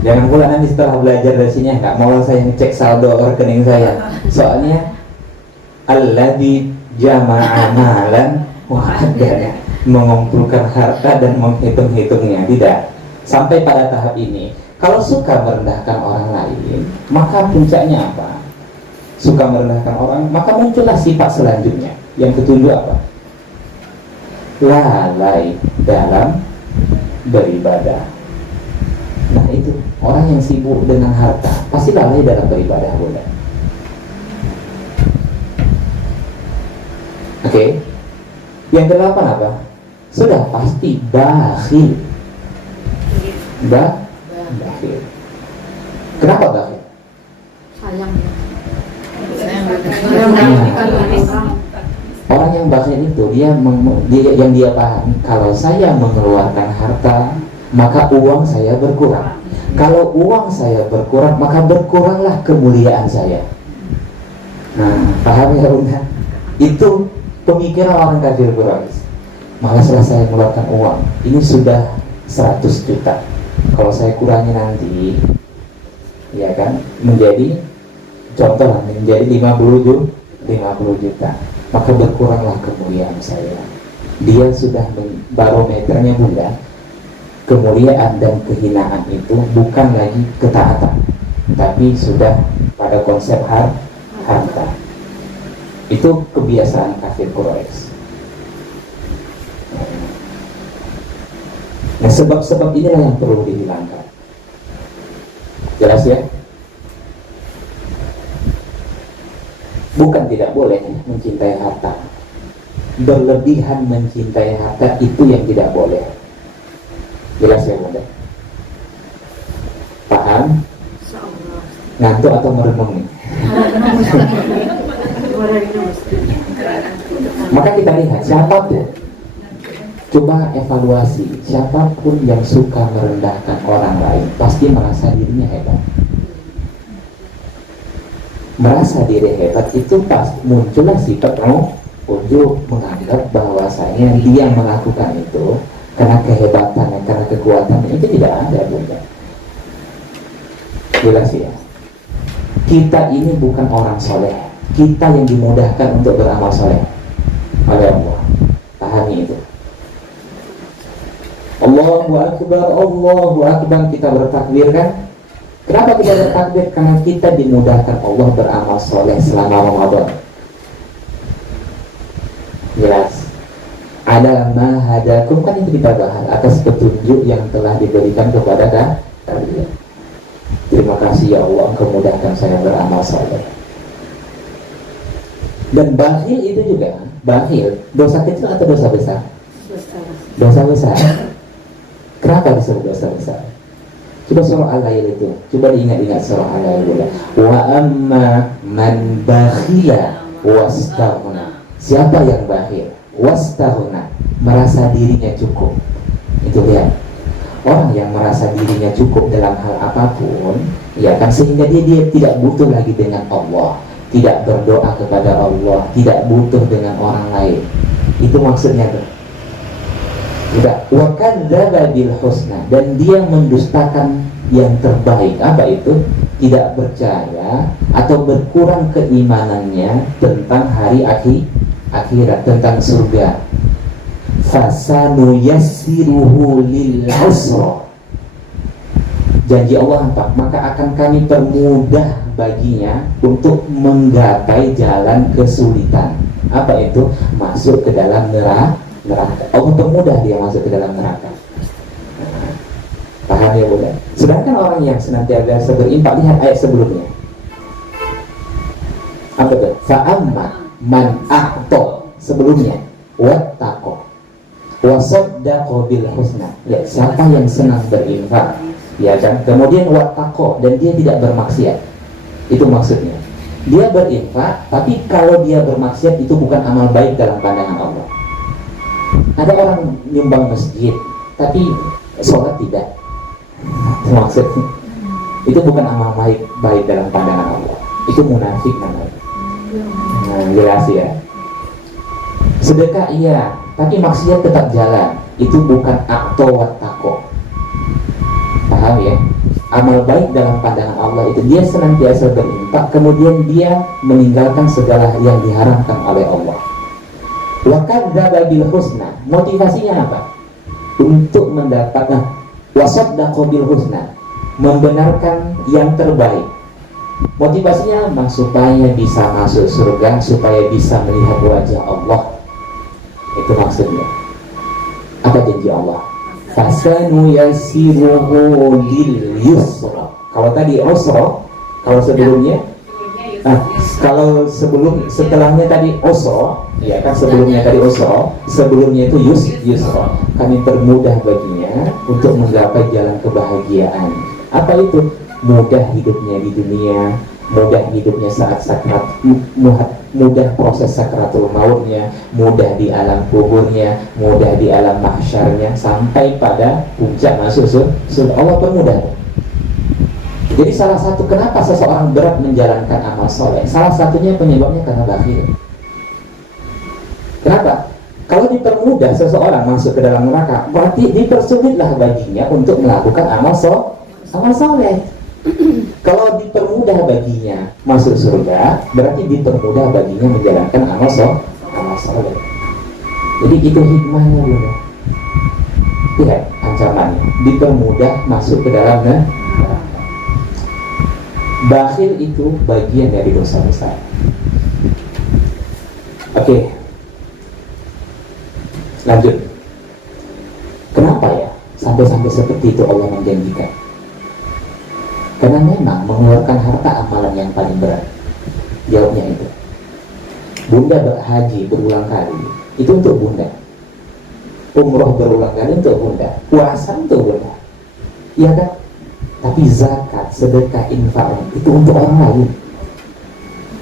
jangan pula nanti setelah belajar dari sini nggak mau saya ngecek saldo rekening saya. Soalnya alladzi jama'a malan wa addada, mengumpulkan harta dan menghitung-hitungnya. Tidak. Sampai pada tahap ini, kalau suka merendahkan orang lain, maka puncaknya apa? Suka merendahkan orang, maka muncullah sifat selanjutnya. Yang ketujuh apa? Lalai dalam beribadah. Nah itu, orang yang sibuk dengan harta pasti lalai dalam beribadah, Bunda. Oke. Yang kedelapan apa? Sudah pasti bakhil. Bakhil. Kenapa bakhil? Sayang. Orang yang bakhil itu dia pahami, kalau saya mengeluarkan harta maka uang saya berkurang. Kalau uang saya berkurang maka berkuranglah kemuliaan saya. Nah, paham ya Bunda? Itu pemikiran orang kafir Quraisy. Malah setelah saya mengeluarkan uang, ini sudah 100 juta. Kalau saya kurangi nanti, ya kan, menjadi contoh menjadi 50 juta, maka berkuranglah kemuliaan saya. Dia sudah barometernya Bunda. Kemuliaan dan kehinaan itu bukan lagi ketaatan, tapi sudah pada konsep harta. Itu kebiasaan kafir Quraisy. Nah, sebab-sebab inilah yang perlu dihilangkan. Jelas ya? Bukan tidak boleh mencintai harta. Berlebihan mencintai harta itu yang tidak boleh. Jelas ya Bunda? Paham? Ngantuk atau merenung nih? Maka kita lihat siapapun, coba evaluasi, siapapun yang suka merendahkan orang lain pasti merasa dirinya hebat. Merasa diri hebat itu pas muncullah sifat ujub, menganggap bahwasanya dia melakukan itu karena kehebatannya, karena kekuatannya. Itu tidak ada Bunda. Jelas ya? Kita ini bukan orang soleh, kita yang dimudahkan untuk beramal soleh oleh Allah. Pahami itu. Allahu Akbar, kita bertakbir kan? Kenapa kita bertakbir? Karena kita dimudahkan Allah beramal soleh selama Ramadan. Jelas. Ada mahadakum, kan itu kita bahas atas petunjuk yang telah diberikan kepada kalian. Terima kasih ya Allah, Engkau mudahkan saya beramal soleh. Dan bakhil itu juga, bakhil dosa kecil atau dosa besar? Dosa besar. Kenapa disebut dosa besar? Coba surah Al-Lail itu, coba diingat-ingat surah Al-Lail. Wa amma man bakhila wastaghna. Siapa yang bakhil? Wastaghna, merasa dirinya cukup. Itu lihat. Orang yang merasa dirinya cukup dalam hal apapun, ya kan, sehingga dia tidak butuh lagi dengan Allah, tidak berdoa kepada Allah, tidak butuh dengan orang lain. Itu maksudnya tuh. Tidak, wa kadzdzaba bil husna, dan dia mendustakan yang terbaik. Apa itu? Tidak percaya atau berkurang keimanannya tentang hari akhirat, tentang surga. Fasanu yassiruhu lil usra. Janji Allah apa? Maka akan kami permudah baginya untuk menggapai jalan kesulitan. Apa itu? Masuk ke dalam neraka. Allah permudah dia masuk ke dalam neraka. Paham ya Bunda? Sedangkan orang yang senantiasa berinfak, lihat ayat sebelumnya. Apa itu? Fa'amma man a'ta, sebelumnya wattaqo wasaddaqa bil husna. Ya, siapa yang senang berinfak, ya kan? Kemudian wattaqo, dan dia tidak bermaksiat. Itu maksudnya. Dia berinfak, tapi kalau dia bermaksiat itu bukan amal baik dalam pandangan Allah. Ada orang nyumbang masjid, tapi sholat tidak. Itu maksudnya. Itu bukan amal baik dalam pandangan Allah. Itu munafik namanya. Nah, jelas ya. Sedekah iya, tapi maksiat tetap jalan. Itu bukan akto wattaqo. Paham ya? Amal baik dalam pandangan Allah itu dia senantiasa berinfak, kemudian dia meninggalkan segala yang diharamkan oleh Allah. Wa kadzdzaba bil husna. Motivasinya apa? Untuk mendapatkan wasaddaqa bil husna, membenarkan yang terbaik. Motivasinya apa? Supaya bisa masuk surga, supaya bisa melihat wajah Allah. Itu maksudnya. Apa janji Allah? Fasanu yassiruhu lil yusra. Kalau tadi usra, kalau sebelumnya, kalau setelahnya tadi usra, ya kan, sebelumnya tadi usra, sebelumnya itu yusra. Kami permudah baginya untuk menggapai jalan kebahagiaan. Apa itu? Mudah hidupnya di dunia, mudah hidupnya saat sakrat, mudah proses sakratul mautnya, mudah di alam kuburnya, mudah di alam mahsyarnya, sampai pada puncak masuk surga. Allah permudah. Jadi salah satu kenapa seseorang berat menjalankan amal soleh, salah satunya penyebabnya karena bakhil. Kenapa? Kalau dipermudah seseorang masuk ke dalam neraka, berarti dipersulitlah baginya untuk melakukan amal soleh. Kalau dipermudah baginya masuk surga, berarti dipermudah baginya menjalankan amal soleh. Jadi itu hikmahnya, Bunda. Lihat ancamannya, dipermudah masuk ke dalam neraka. Bakhil itu bagian dari dosa besar. Oke. Lanjut. Kenapa ya sampai seperti itu Allah menjanjikan? Karena memang mengeluarkan harta amalan yang paling berat. Jawabnya itu. Bunda berhaji berulang kali, itu untuk Bunda. Umroh berulang kali untuk Bunda. Puasa untuk Bunda. Iya kan? Tapi zakat, sedekah, infak itu untuk orang lain.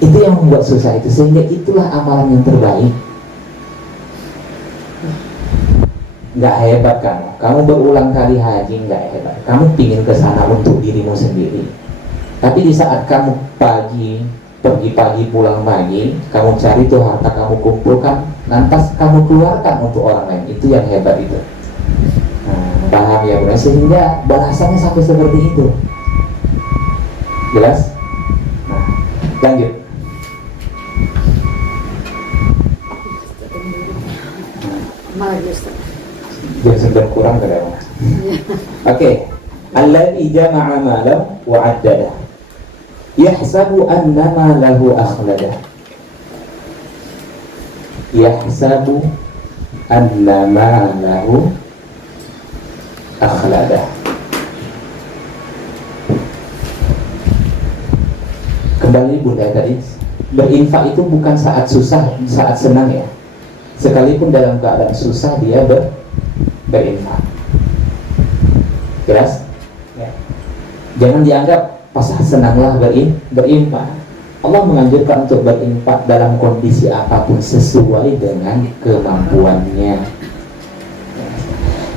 Itu yang membuat susah itu, sehingga itulah amalan yang terbaik. Nggak hebat kamu berulang kali haji, nggak hebat. Kamu pingin ke sana untuk dirimu sendiri. Tapi di saat kamu pergi pagi pulang pagi, kamu cari tuh harta kamu kumpulkan, lantas kamu keluarkan untuk orang lain. Itu yang hebat itu. Paham ya Bunda? Sehingga balasannya sampai seperti itu. Jelas? Nah, lanjut. Malah Ustaz. Jam 9 kurang kada. Oke. Alladzi jama'a malahu wa 'addadah. Yahsabu anna malahu akhladah. Yahsabu anna malahu akhladah. Kembali Bunda tadi, berinfak itu bukan saat susah, saat senang ya. Sekalipun dalam keadaan susah dia berinfak. Jelas? Ya. Jangan dianggap pas senanglah berinfak. Allah menganjurkan untuk berinfak dalam kondisi apapun sesuai dengan kemampuannya.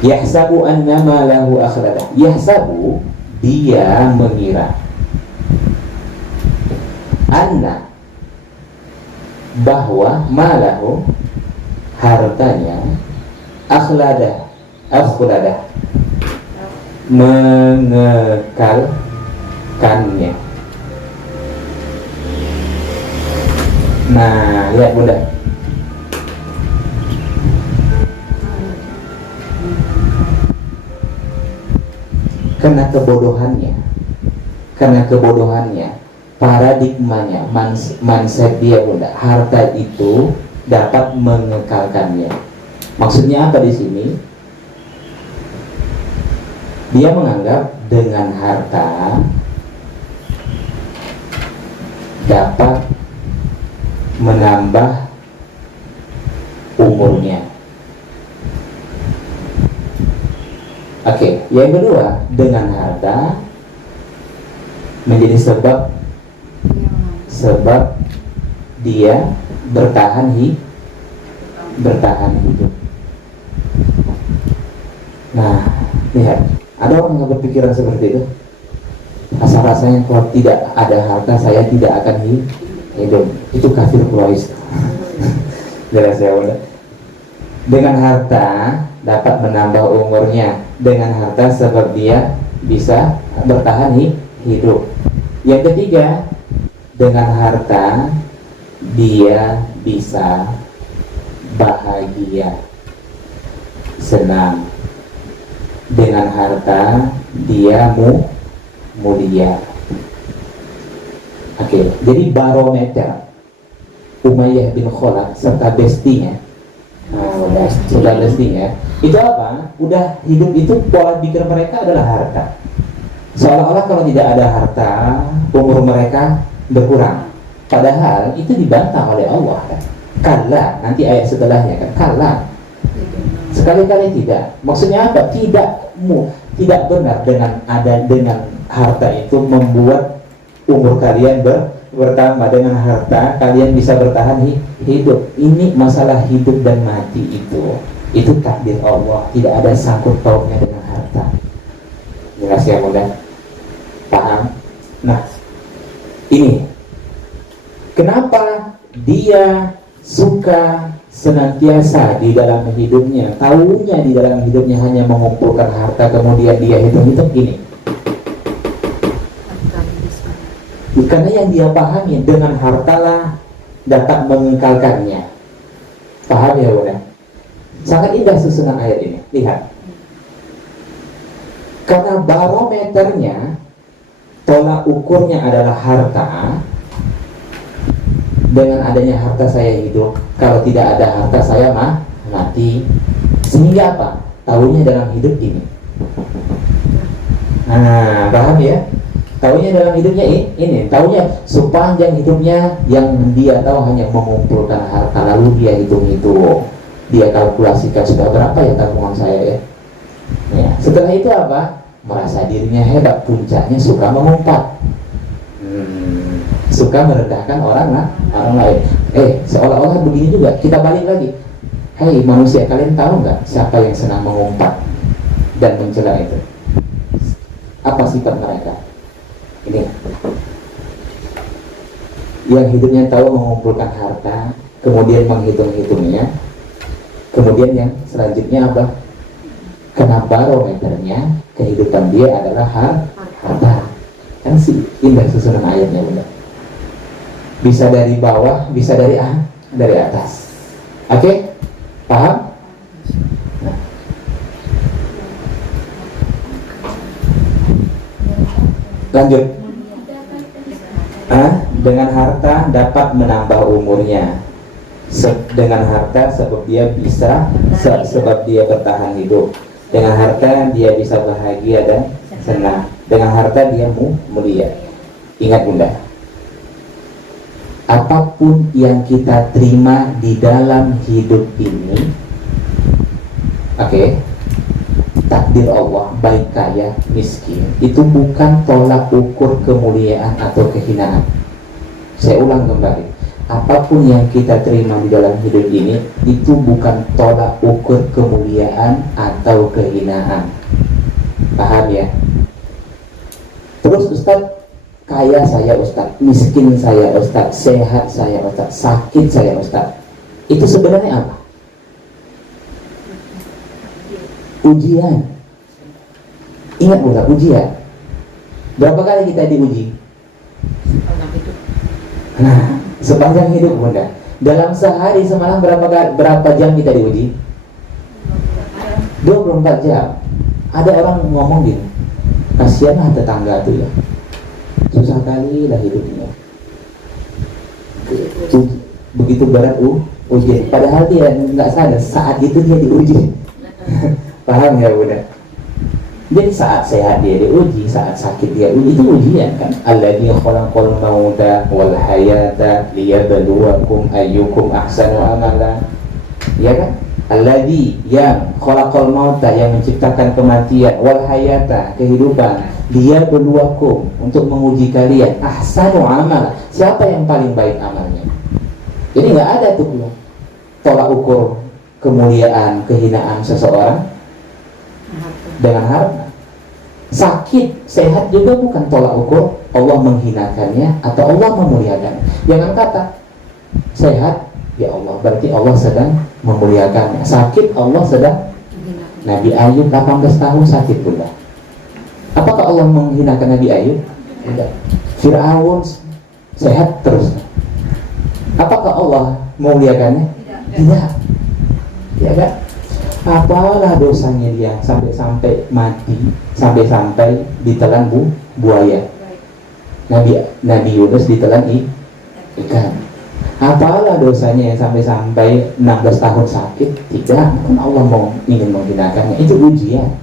Yahsabu anna malahu akhladah. Yahsabu, dia mengira, anna, bahwa malahu, hartanya, akhladah, mengekalkannya. Nah, lihat Bunda. Karena kebodohannya, paradigmanya, mindset dia Bunda, harta itu dapat mengekalkannya. Maksudnya apa di sini? Dia menganggap dengan harta dapat menambah umurnya. Oke, yang kedua, dengan harta menjadi sebab dia bertahan hidup. Nah, lihat, ada orang yang berpikiran seperti itu. Rasa-rasanya kalau tidak ada harta saya tidak akan hidup. Itu kafir Quraisy. Jelas ya Bunda. Dengan harta dapat menambah umurnya. Dengan harta sebab dia bisa bertahan hidup. Yang ketiga, dengan harta dia bisa bahagia, senang. Dengan harta dia mulia. Oke, jadi barometer Umayyah bin Khalaf serta bestinya. Nah, sudah bestinya. Itu apa? Udah hidup itu pola pikir mereka adalah harta. Seolah-olah kalau tidak ada harta, umur mereka berkurang. Padahal itu dibantah oleh Allah kan. Kalla, nanti ayat setelahnya kan. Kalla. Sekali-kali tidak. Maksudnya apa? Tidak benar dengan harta itu membuat umur kalian bertambah, dengan harta kalian bisa bertahan hidup. Ini masalah hidup dan mati itu takdir Allah, tidak ada sangkut pautnya dengan harta. Jelas ya mudah? Paham? Nah, ini kenapa dia suka senantiasa di dalam hidupnya, tahunya di dalam hidupnya hanya mengumpulkan harta, kemudian dia hitung-hitung ini. Karena yang dia pahami, dengan hartalah dapat mengekalkannya. Paham ya Bunda? Sangat indah susunan ayat ini. Lihat. Karena barometernya, tolak ukurnya adalah harta. Dengan adanya harta saya hidup, kalau tidak ada harta saya mati. Sehingga apa? Tahunya dalam hidup ini. Nah, paham ya? Tahunya dalam hidupnya ini. Tahunya sepanjang hidupnya yang dia tahu hanya mengumpulkan harta. Lalu dia hitung-hitung, dia kalkulasikan sudah berapa ya tabungan saya ya. Setelah itu apa? Merasa dirinya hebat, puncaknya suka mengumpat. Suka merendahkan orang lain. Seolah-olah begini juga. Kita balik lagi. Hei manusia, kalian tahu nggak siapa yang senang mengumpat dan mencela itu? Apa sifat mereka? Ini yang hidupnya tahu mengumpulkan harta, kemudian menghitung-hitungnya, kemudian yang selanjutnya apa? Karena barometernya kehidupan dia adalah harta. Kan sih indah susunan ayatnya Bunda. Bisa dari bawah, bisa dari atas. Oke? Paham? Nah. Lanjut. Dengan harta dapat menambah umurnya. Dengan harta sebab dia bertahan hidup. Dengan harta dia bisa bahagia dan senang. Dengan harta dia mulia. Ingat Bunda, apapun yang kita terima di dalam hidup ini, takdir Allah, baik kaya, miskin, itu bukan tolak ukur kemuliaan atau kehinaan. Saya ulang kembali, apapun yang kita terima di dalam hidup ini, itu bukan tolak ukur kemuliaan atau kehinaan. Paham ya? Terus Ustaz, kaya saya Ustaz, miskin saya Ustaz, sehat saya Ustaz, sakit saya Ustaz, itu sebenarnya apa? Ujian. Ingat Bunda, ujian. Berapa kali kita diuji? Nah, sepanjang hidup Bunda. Dalam sehari semalam berapa jam kita diuji? 24 jam. Ada orang ngomong gini, kasihanlah tetangga tuh ya, susah kali lah hidupnya. Begitu berat ujian. Padahal dia nggak sadar saat itu dia diuji. Paham ya Bunda? Jadi saat sehat dia diuji, saat sakit dia uji, itu ujian kan. Alladzi khalaqal mauta wal hayata liyabluwakum ayyukum ahsanu amala. Ya kan? Alladzi yang khalaqal mauta, yang menciptakan kematian, wal hayata kehidupan, liyabluwakum untuk menguji kalian, ahsanu amala, siapa yang paling baik amalnya. Jadi nggak ada tuh tolak ukur kemuliaan, kehinaan seseorang dengan harta. Sakit, sehat juga bukan tolak ukur Allah menghinakannya atau Allah memuliakannya. Jangan kata sehat, ya Allah, berarti Allah sedang memuliakannya. Sakit, Allah sedang. Nabi Ayub 18 tahun sakit Bunda. Apakah Allah menghinakan Nabi Ayub? Tidak. Fir'aun sehat terus. Apakah Allah memuliakannya? Tidak. Ya kan? Apalah dosanya dia sampai mati, sampai ditelan buaya. Nabi Yunus ditelan ikan. Apalah dosanya yang sampai 16 tahun sakit? Tidak, kan Allah ingin menghinakannya. Itu ujian.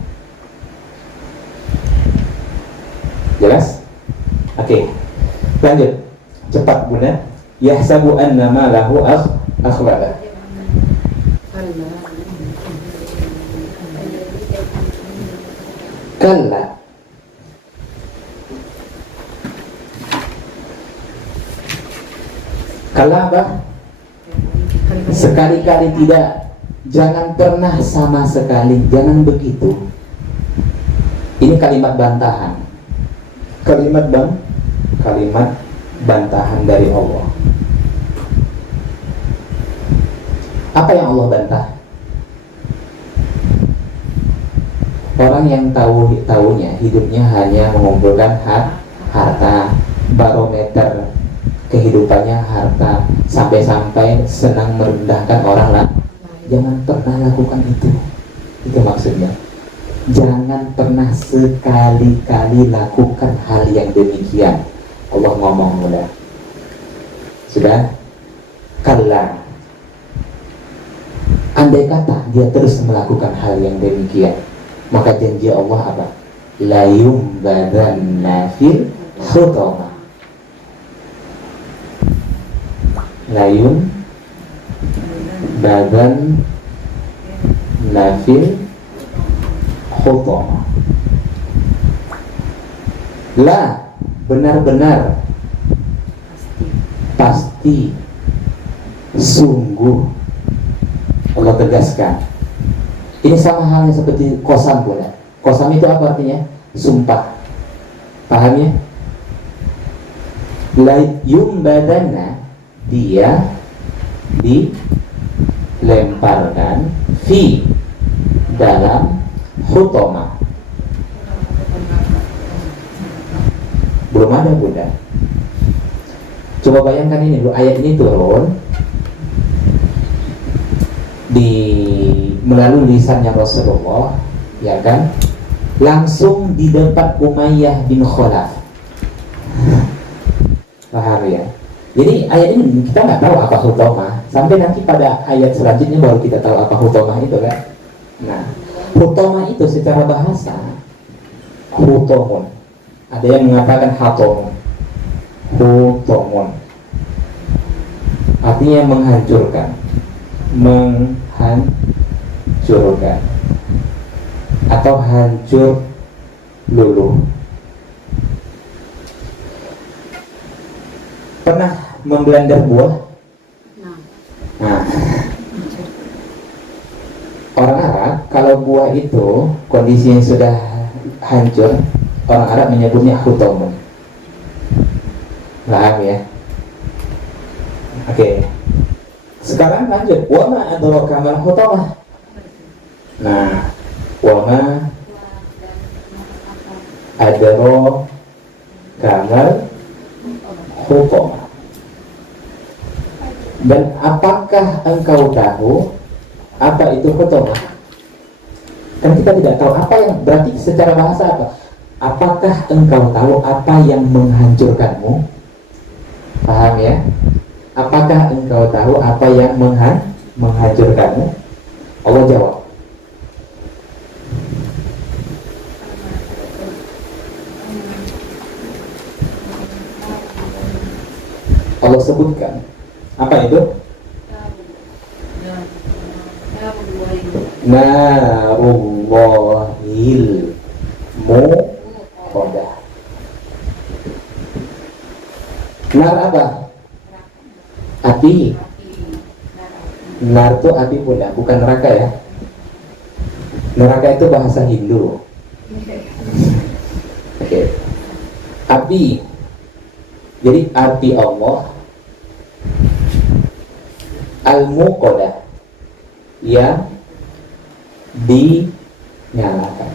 Jelas? Oke. Lanjut. Cepat Bunda. Yahsabu anna ma lahu akhlada. Kalla. Kalau apa? Sekali-kali tidak. Jangan pernah sama sekali. Jangan begitu. Ini kalimat bantahan. Kalimat bantahan dari Allah. Apa yang Allah bantah? Orang yang tahunya hidupnya hanya mengumpulkan harta, barometer kehidupannya harta, sampai-sampai senang merendahkan orang lain. Jangan pernah lakukan itu. Itu maksudnya. Jangan pernah sekali-kali lakukan hal yang demikian. Allah ngomong udah. Sudah? Kalla. Andai kata dia terus melakukan hal yang demikian, maka janji Allah apa? La yumbadanna fil hutama. Layun badan nafil khutama. La, benar-benar, pasti, sungguh. Allah tegaskan. Ini sama halnya seperti qasam pula. Qasam itu apa artinya? Sumpah. Paham ya? La yumbadanna, dia dilemparkan fi dalam hutama. Belum ada Bunda. Coba bayangkan ini dulu, ayat ini turun melalui lisannya Rasulullah, ya kan? Langsung di depan Umayyah bin Khalaf. Paham ya? Jadi ayat ini kita nggak tahu apa hutomah. Sampai nanti pada ayat selanjutnya baru kita tahu apa hutomah itu kan. Nah, hutomah itu secara bahasa hutomun. Ada yang mengatakan hatomun. Hutomun artinya menghancurkan, atau hancur luluh. Pernah memblender buah? Nah, orang Arab kalau buah itu kondisinya sudah hancur, orang Arab menyebutnya hutomun. Paham ya? Oke. Sekarang lanjut. Wa ma adraka mal hutamah. Nah, wa ma adraka mal hutamah. Dan apakah engkau tahu apa itu hutamah? Kan kita tidak tahu apa yang berarti secara bahasa apa? Apakah engkau tahu apa yang menghancurkanmu? Paham ya? Apakah engkau tahu apa yang menghancurkanmu? Allah jawab. Allah sebutkan. Apa itu? Narullahil muqadah. Nar apa? Api. Nar itu api pula, bukan neraka ya. Neraka itu bahasa Hindu. Oke. Api. Jadi api Allah al-muqadah yang dinyalakan.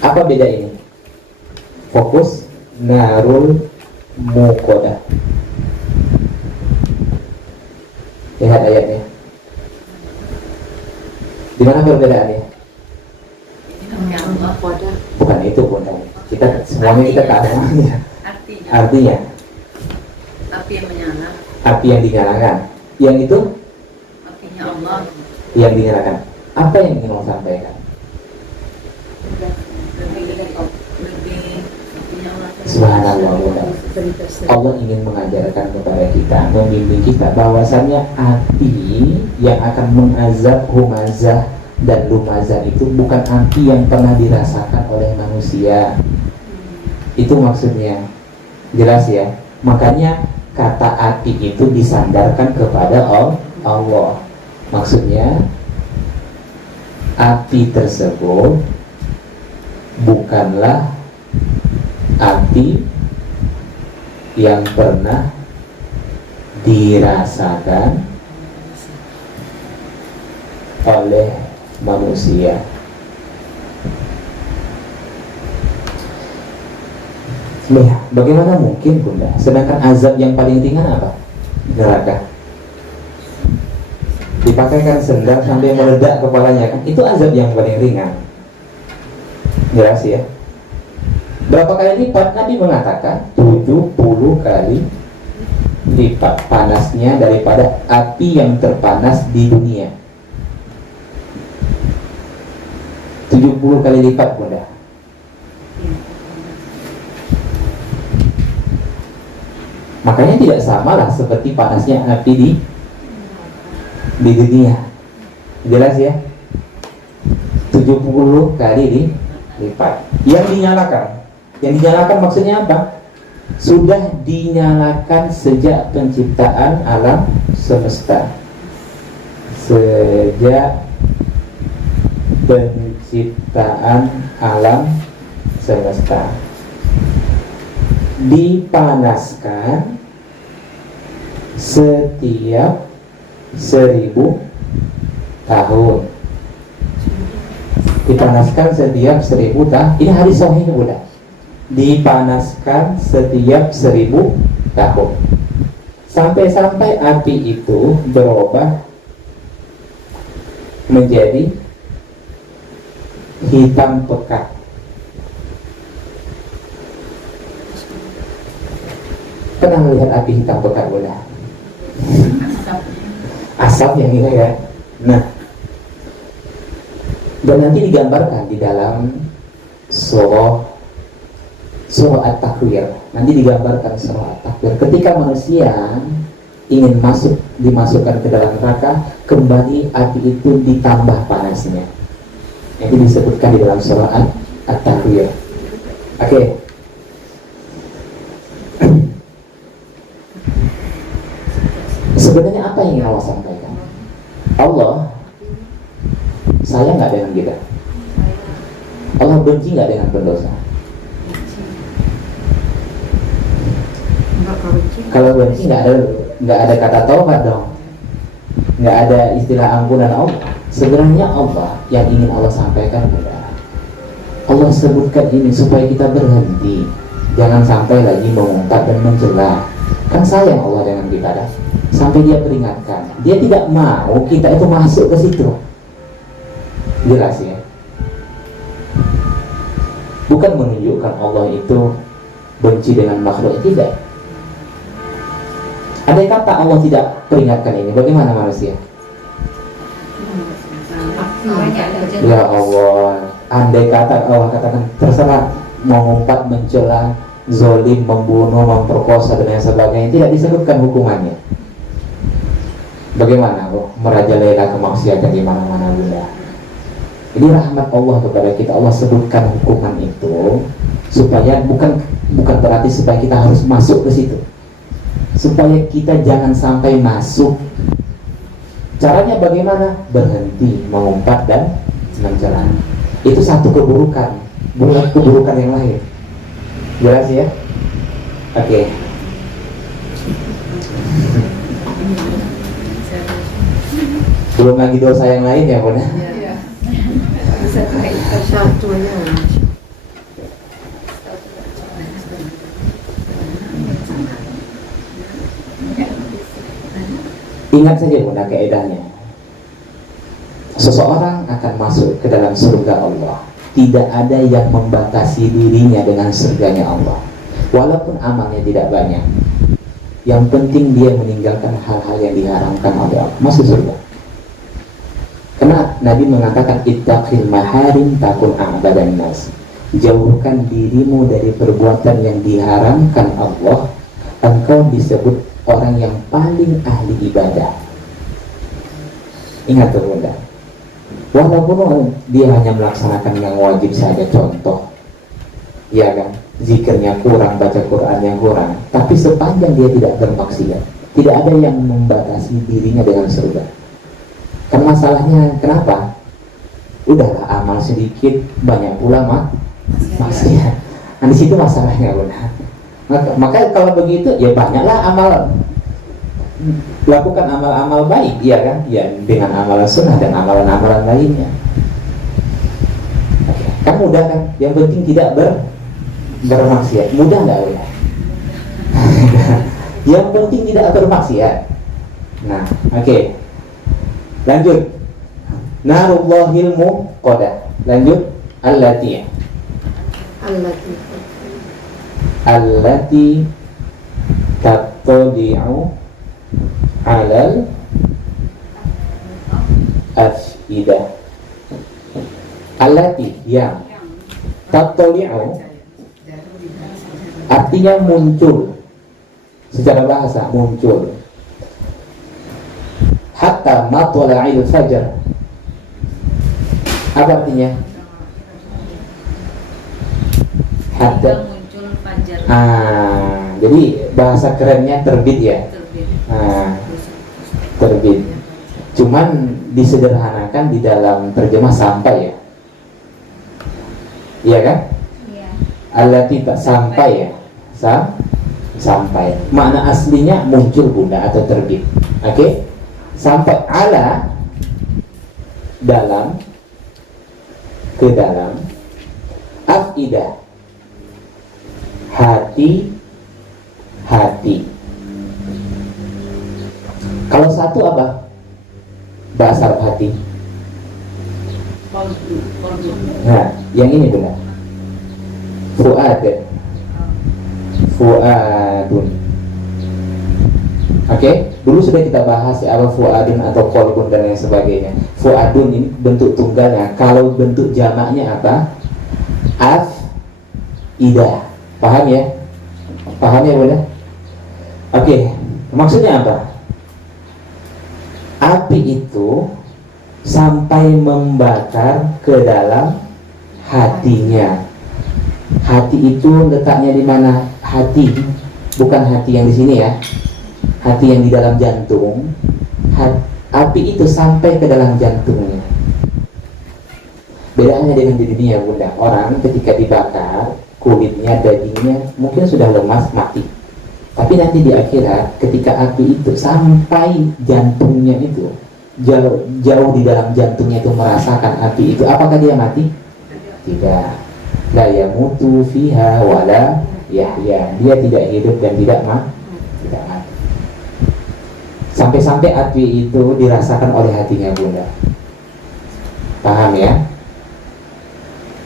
Apa beda ini? Fokus narul muqadah. Lihat ayatnya. Di mana perbedaannya? Bukan itu Bunda. Kita semuanya kita tak ada artinya. Api yang menyala. Api yang dinyalakan. Yang itu? Apinya Allah. Yang dinyalakan. Apa yang ingin Allah sampaikan? Subhanallah. Allah ingin mengajarkan kepada kita, membimbing kita bahwasannya api yang akan mengazab humazah dan lumazah itu bukan api yang pernah dirasakan oleh manusia. Itu maksudnya. Jelas ya. Makanya kata api itu disandarkan kepada Allah. Maksudnya api tersebut bukanlah api yang pernah dirasakan oleh manusia. Lihat, bagaimana mungkin Bunda? Sedangkan azab yang paling ringan apa? Neraka. Dipakaikan sendal sampai meledak kepalanya kan? Itu azab yang paling ringan. Jelas ya? Berapa kali lipat? Nabi mengatakan 70 kali lipat panasnya daripada api yang terpanas di dunia. 70 kali lipat Bunda. Makanya tidak samalah seperti panasnya api di dunia. Jelas ya? 70 kali lipat. Yang dinyalakan maksudnya apa? Sudah dinyalakan sejak penciptaan alam semesta. Sejak penciptaan alam semesta dipanaskan setiap 1000 tahun. Dipanaskan setiap 1000 tahun. Ini hadis sahih Bunda. Dipanaskan setiap 1000 tahun. Sampai-sampai api itu berubah menjadi hitam pekat. Pernah melihat api hitam pekat Bunda? Asap yang ini ya. Nah, dan nanti digambarkan di dalam surah At-Takwir. Nanti digambarkan surah At-Takwir ketika manusia ingin dimasukkan ke dalam neraka, kembali api itu ditambah panasnya. Itu disebutkan di dalam surah At-Takwir. Oke. Sebenarnya apa yang ingin Allah sampaikan? Allah sayang nggak dengan kita? Allah benci nggak dengan pendosa? Kalau benci nggak ada kata taubat dong, nggak ada istilah ampunan Allah. Sebenarnya Allah yang ingin Allah sampaikan adalah Allah sebutkan ini supaya kita berhenti, jangan sampai lagi mengungkap dan mencela. Kan sayang Allah dengan kita dah. Sampai dia peringatkan, dia tidak mau kita itu masuk ke situ. Jelas ya? Bukan menunjukkan Allah itu benci dengan makhluk, tidak. Andai kata Allah tidak peringatkan ini, bagaimana manusia? Ya Allah, andai kata Allah katakan terserah, mengumpat, mencela, zolim, membunuh, memperkosa dan lain sebagainya, tidak disebutkan hukumannya. Bagaimana merajalela kemaksiatan di mana-mana Bunda? Ini rahmat Allah kepada kita. Allah sebutkan hukuman itu supaya bukan berarti supaya kita harus masuk ke situ, supaya kita jangan sampai masuk. Caranya bagaimana? Berhenti mengumpat dan mencela. Itu satu keburukan, bukan keburukan yang lain. Jelas ya? Oke. Belum lagi dosa yang lain ya Bunda. Satunya. Ingat saja Bunda keedahnya. Seseorang akan masuk ke dalam surga Allah. Tidak ada yang membatasi dirinya dengan surganya Allah. Walaupun amalnya tidak banyak, yang penting dia meninggalkan hal-hal yang diharamkan oleh Allah, masuk surga. Karena Nabi mengatakan ittaqil maharim takun a'badan nas. Jauhkan dirimu dari perbuatan yang diharamkan Allah, engkau disebut orang yang paling ahli ibadah. Ingat tuh Bunda, walaupun dia hanya melaksanakan yang wajib saja, contoh, ya kan, zikirnya kurang, baca Qurannya kurang, tapi sepanjang dia tidak bermaksiat, tidak ada yang membatasi dirinya dengan surga. Karena masalahnya kenapa? Udahlah amal sedikit, banyak ulama maksiat. Nah di situ masalahnya benar. Maka kalau begitu ya banyaklah amal, lakukan amal-amal baik, ya kan? Ya dengan amalan sunnah dan amalan-amalan lainnya. Oke. Kan mudah kan? Yang penting tidak bermaksiat. Mudah nggak ya? Yang penting tidak bermaksiat. Nah, oke. Lanjut. Narullahil muqadah. Lanjut. Allati tattali'u alal afidah. Allati yang tattali'u artinya muncul, secara bahasa muncul, hatta matla'il fajar. Apa artinya? Hatta muncul fajar. Jadi bahasa kerennya terbit ya. Terbit. Terbit. Cuman disederhanakan di dalam terjemah sampai ya. Iya kan? Iya. Allati tak sampai ya. Sampai. Makna aslinya muncul bunda atau terbit. Oke? Sampai ala dalam, ke dalam, afidah hati. Kalau satu apa? Bahasa Arab hati. Nah, yang ini benar. Fuadun. Oke, dulu sudah kita bahas ya, apa fuadun atau qalbun dan lain sebagainya. Fuadun ini bentuk tunggalnya. Kalau bentuk jamaknya apa? Afidah. Paham ya? Paham ya benar? Oke, maksudnya apa? Api itu sampai membakar ke dalam hatinya. Hati itu letaknya di mana? Hati, bukan hati yang di sini ya. Hati yang di dalam jantung. Api itu sampai ke dalam jantungnya. Bedanya dengan di dunia bunda, orang ketika dibakar kulitnya, dagingnya mungkin sudah lemas, mati. Tapi nanti di akhirat ketika api itu sampai jantungnya itu, jauh di dalam jantungnya itu merasakan api itu, apakah dia mati? Tidak. La yamutu fiha wala yahya. Dia tidak hidup dan tidak mati. Sampai-sampai api itu dirasakan oleh hatinya bunda. Paham ya?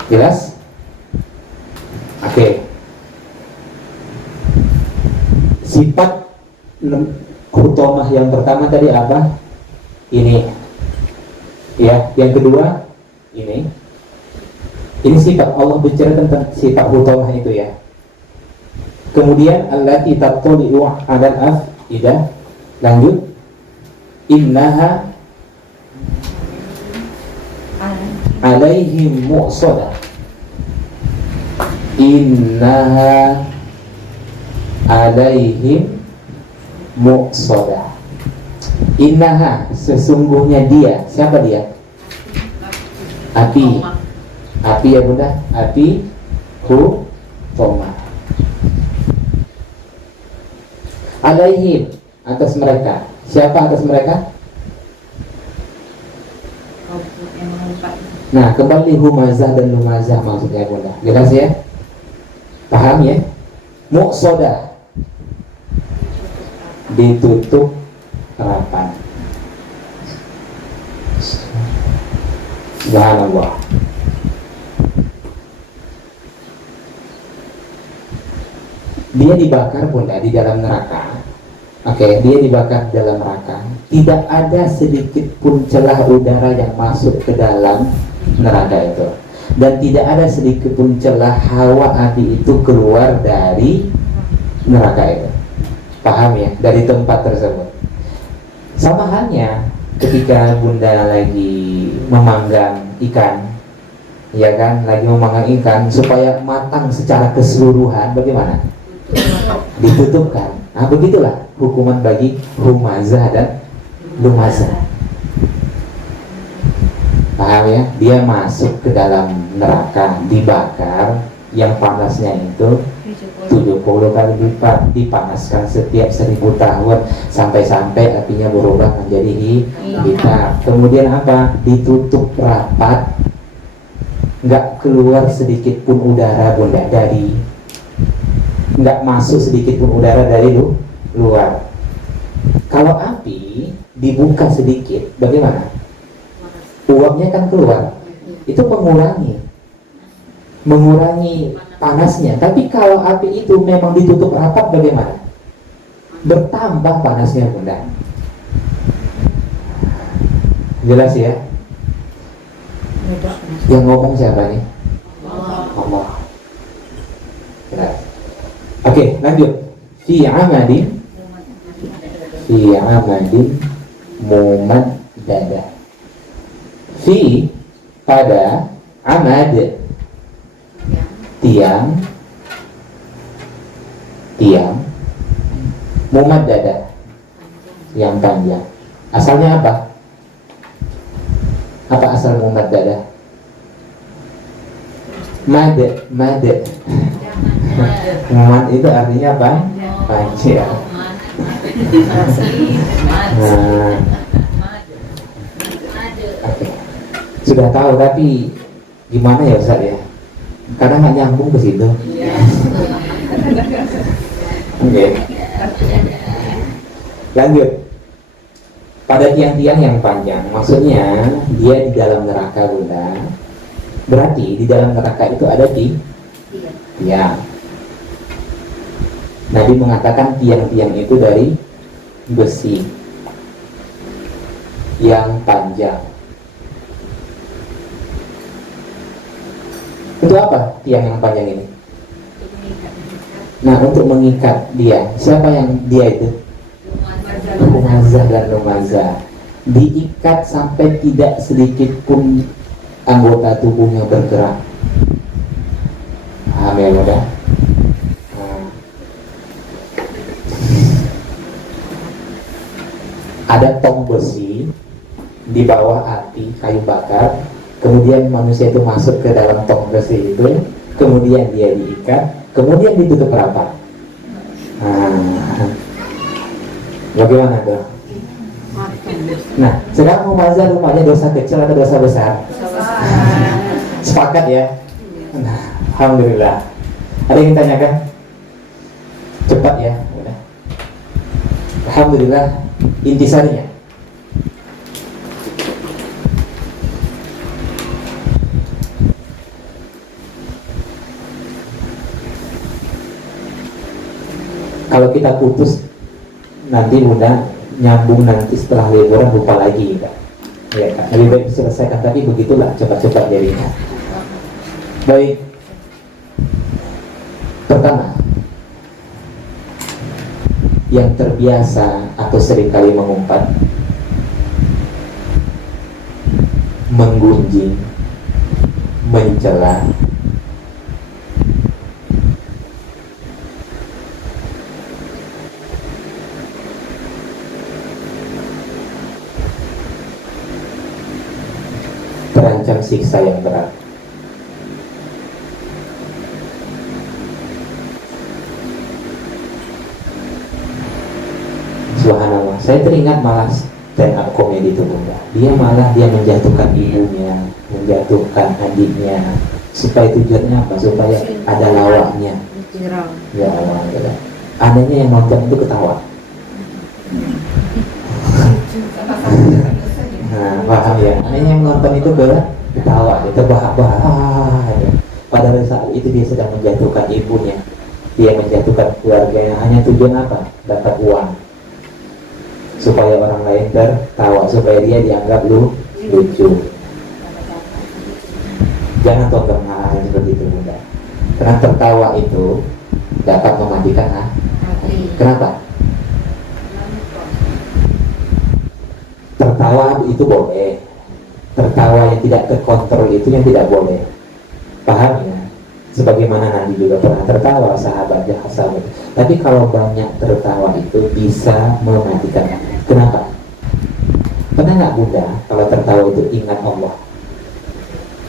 Jelas? Oke. Sifat hutomah yang pertama tadi apa? Ini. Ya, yang kedua ini. Ini sifat Allah bicara tentang sifat hutomah itu ya. Kemudian allati tattali'u 'alal afidah. Lanjut. Innaha alaihim mu'sadah. Innaha alaihim mu'sadah. Innaha, sesungguhnya dia. Siapa dia? Api. Api ya bunda. Api Toma. Alaihim, atas mereka. Siapa atas mereka? Nah, kembali humazah dan lumazah maksudnya bunda. Jelas ya? Paham ya? Muqsodah, ditutup rapat. Subhanallah. Dia dibakar bunda di dalam neraka. Oke, dia dibakar di dalam neraka. Tidak ada sedikit pun celah udara yang masuk ke dalam neraka itu. Dan tidak ada sedikit pun celah hawa api itu keluar dari neraka itu. Paham ya? Dari tempat tersebut. Sama halnya ketika bunda lagi memanggang ikan, ya kan, lagi memanggang ikan supaya matang secara keseluruhan, bagaimana? Ditutupkan. Nah, begitulah hukuman bagi humazah dan lumazah. Paham ya? Dia masuk ke dalam neraka, dibakar, yang panasnya itu 70 kali lipat, dipanaskan setiap 1000 tahun, sampai-sampai apinya berubah menjadi hitam. Kemudian apa? Ditutup rapat, nggak keluar sedikit pun udara bunda dari, nggak masuk sedikit pun udara dari luar. Kalau api dibuka sedikit, bagaimana? Uapnya kan keluar, itu mengurangi panasnya. Tapi kalau api itu memang ditutup rapat, bagaimana? Bertambah panasnya bunda. Jelas ya? Yang ngomong siapa nih? Allah. Jelas. Oke, lanjut. Fi amadin mumaddada. Fi pada amad, tiang mumaddada, yang panjang. Asalnya apa? Apa asal mumaddada? Mad itu artinya apa? Panjang. Nah, okay. Sudah tahu, tapi gimana ya Ustaz ya? Kadang nggak nyambung ke situ. Oke. Lanjut. Pada tiang-tiang yang panjang, maksudnya dia di dalam neraka bunda. Berarti di dalam neraka itu ada tiang. Nabi mengatakan tiang-tiang itu dari besi yang panjang. Untuk apa tiang yang panjang ini? Nah, untuk mengikat dia. Siapa yang dia itu? Humazah dan lumazah. Diikat sampai tidak sedikit pun anggota tubuhnya bergerak. Paham ya bunda? Ada tong besi di bawah api kayu bakar, kemudian manusia itu masuk ke dalam tong besi itu, kemudian dia diikat, kemudian ditutup rapat. Bagaimana tuh? Nah, sekarang memazah rumahnya dosa kecil atau dosa besar? Sepakat ya? Nah, alhamdulillah. Ada yang tanyakan? Cepat ya, udah. Alhamdulillah. Intisarinya kalau kita putus nanti bunda, nyambung nanti setelah liburan lupa lagi kan? Ya kan? Lebih baik diselesaikan, tapi begitulah cepat-cepat jadinya. Baik. Pertama, yang terbiasa atau seringkali mengumpat, menggunjing, mencela, terancam siksa yang berat. Subhanallah, saya teringat malah stand up komedi itu bunda. Dia menjatuhkan ibunya, menjatuhkan adiknya, supaya tujuannya apa? Supaya ada lawaknya. Ya Allah, ya. Anehnya yang nonton itu ketawa. Nah, paham ya? Anehnya yang nonton itu ketawa, dia terbahak-bahak. Pada saat itu dia sedang menjatuhkan ibunya, dia menjatuhkan keluarganya. Hanya tujuan apa? Dapat uang, supaya orang lain tertawa, supaya dia dianggap lucu. Jangan tonton hal seperti itu bunda. Karena tertawa itu dapat mematikan hati. Kenapa? Tertawa itu boleh, tertawa yang tidak terkontrol itu yang tidak boleh. Paham ya? Sebagaimana Nabi juga pernah tertawa, sahabatnya sahabat. Tapi kalau banyak tertawa itu bisa mematikan. Kenapa? Pernah nggak Bunda kalau tertawa itu ingat Allah,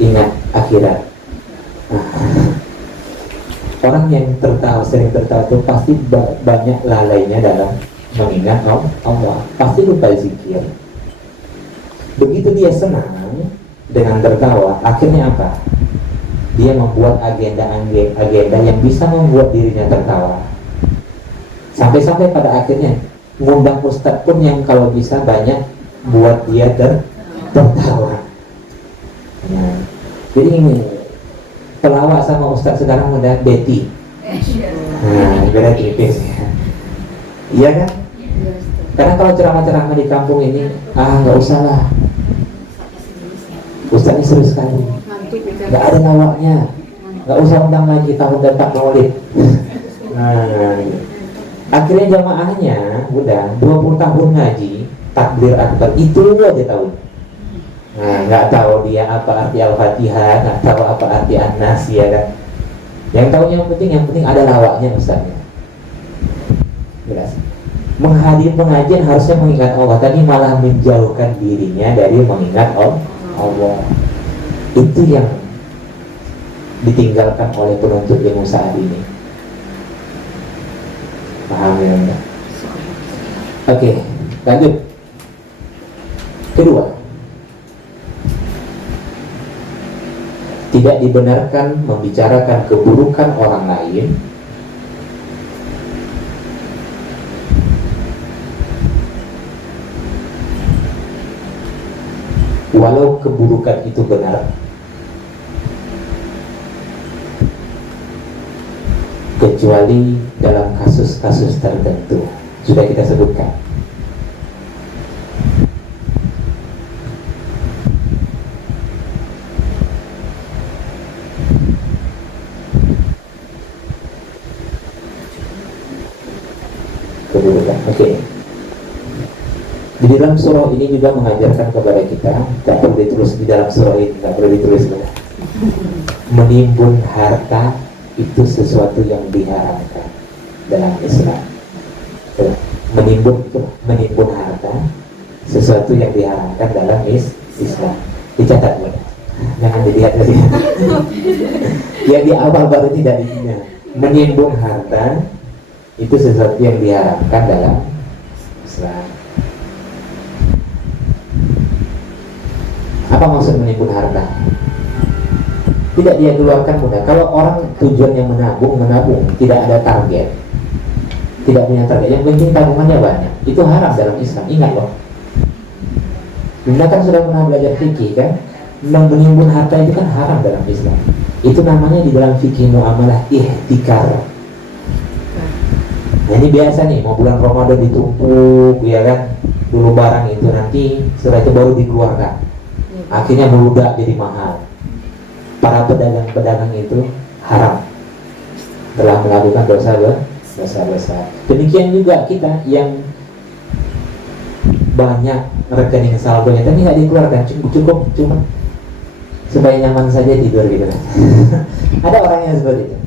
ingat akhirat? Orang yang tertawa, sering tertawa itu pasti banyak lalainya dalam mengingat Allah, pasti lupa zikir. Begitu dia senang dengan tertawa, akhirnya apa? Dia membuat agenda yang bisa membuat dirinya tertawa. Sampai-sampai pada akhirnya ngundang ustadz pun yang kalau bisa banyak buat dia tertawa. Nah, jadi ini pelawak sama ustadz sekarang udah Betty. Nah, beda tipis ya. Iya kan? Karena kalau ceramah-ceramah di kampung ini, nggak usah lah. Ustadznya seru sekali, nggak ada lawaknya, nggak usah undang lagi tahun depan maulid. Nah, akhirnya jamaahnya udah 20 tahun ngaji takbir akbar itu aja tahu. Nah, nggak tahu dia apa arti al-fatihah, nggak tahu apa arti an-nas, ya kan? Yang tahu yang penting ada lawaknya ustadznya. Jelas. Menghadiri pengajian harusnya mengingat Allah, tapi malah menjauhkan dirinya dari mengingat Allah. Itu yang ditinggalkan oleh penuntut ilmu saat ini. Paham ya enggak? Oke, lanjut. Kedua, tidak dibenarkan membicarakan keburukan orang lain walau keburukan itu benar, kecuali dalam kasus-kasus tertentu. Sudah kita sebutkan. Keburukan. Oke. Di dalam surah ini juga mengajarkan kepada kita, tak perlu ditulis di dalam surah ini, tak perlu ditulis benar. Menimbun harta itu sesuatu yang diharamkan dalam Islam. Menimbun harta sesuatu yang diharamkan dalam Islam. Dicatat benar. Jangan dilihat lagi. Ya di awal baru tidak diingat. Menimbun harta itu sesuatu yang diharamkan dalam Islam. Apa maksud menimbun harta? Tidak dia keluarkan mudah. Kalau orang tujuannya menabung, tidak ada target, tidak punya target, yang penting tabungannya banyak, itu haram dalam Islam. Ingat loh. Bunda kan sudah pernah belajar fikih kan? Menimbun harta itu kan haram dalam Islam. Itu namanya di dalam fikih muamalah ihtikar. Nah ini biasa nih, mau bulan Ramadan ditumpuk, ya kan? Dulu barang itu nanti setelah itu baru dikeluarkan. Akhirnya meludak jadi mahal. Para pedagang-pedagang itu haram, telah melakukan dosa besar. Demikian juga kita yang banyak rekening saldonya tapi nggak dikeluarkan, cukup cuma supaya nyaman saja tidur gitu. Ada orang yang seperti itu.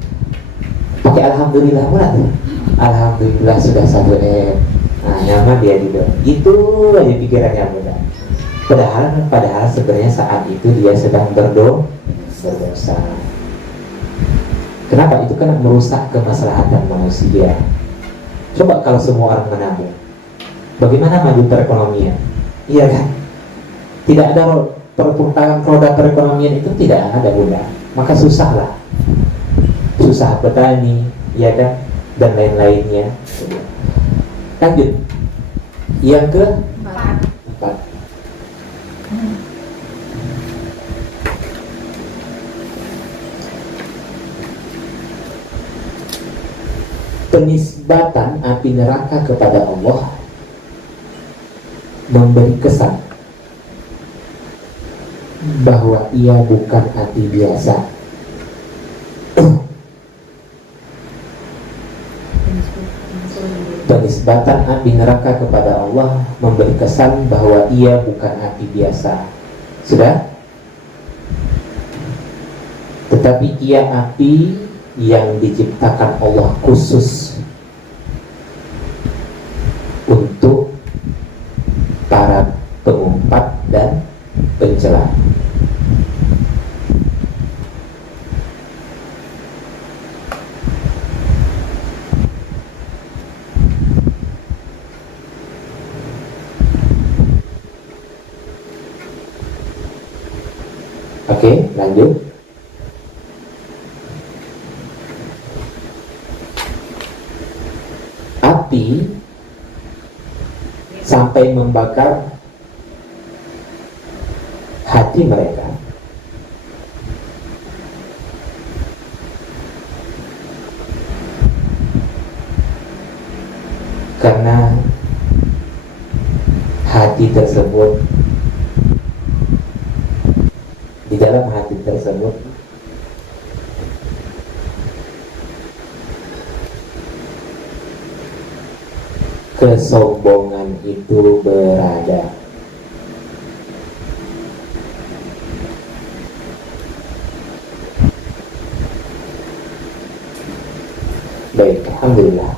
Pakai alhamdulillah murah tuh. Alhamdulillah sudah 1 M. Nah, nyaman dia tidur. Itu aja pikirannya mudah. Padahal sebenarnya saat itu dia sedang berdosa. Kenapa? Itu kan merusak kemaslahatan manusia. Coba kalau semua orang menabung, bagaimana maju perekonomian? Iya kan? Tidak ada perputaran roda perekonomian itu, tidak ada Bunda. Maka susahlah, susah petani, ya kan, dan lain-lainnya. Lanjut, yang keempat. Penisbatan api neraka kepada Allah memberi kesan bahwa ia bukan api biasa. Penisbatan api neraka kepada Allah memberi kesan bahwa ia bukan api biasa. Sudah? Tetapi ia api yang diciptakan Allah khusus untuk para pengumpat dan pencela. Oke, lanjut. Api sampai membakar hati mereka. Karena hati tersebut, di dalam hati tersebut kesombongan itu berada. Baik, alhamdulillah.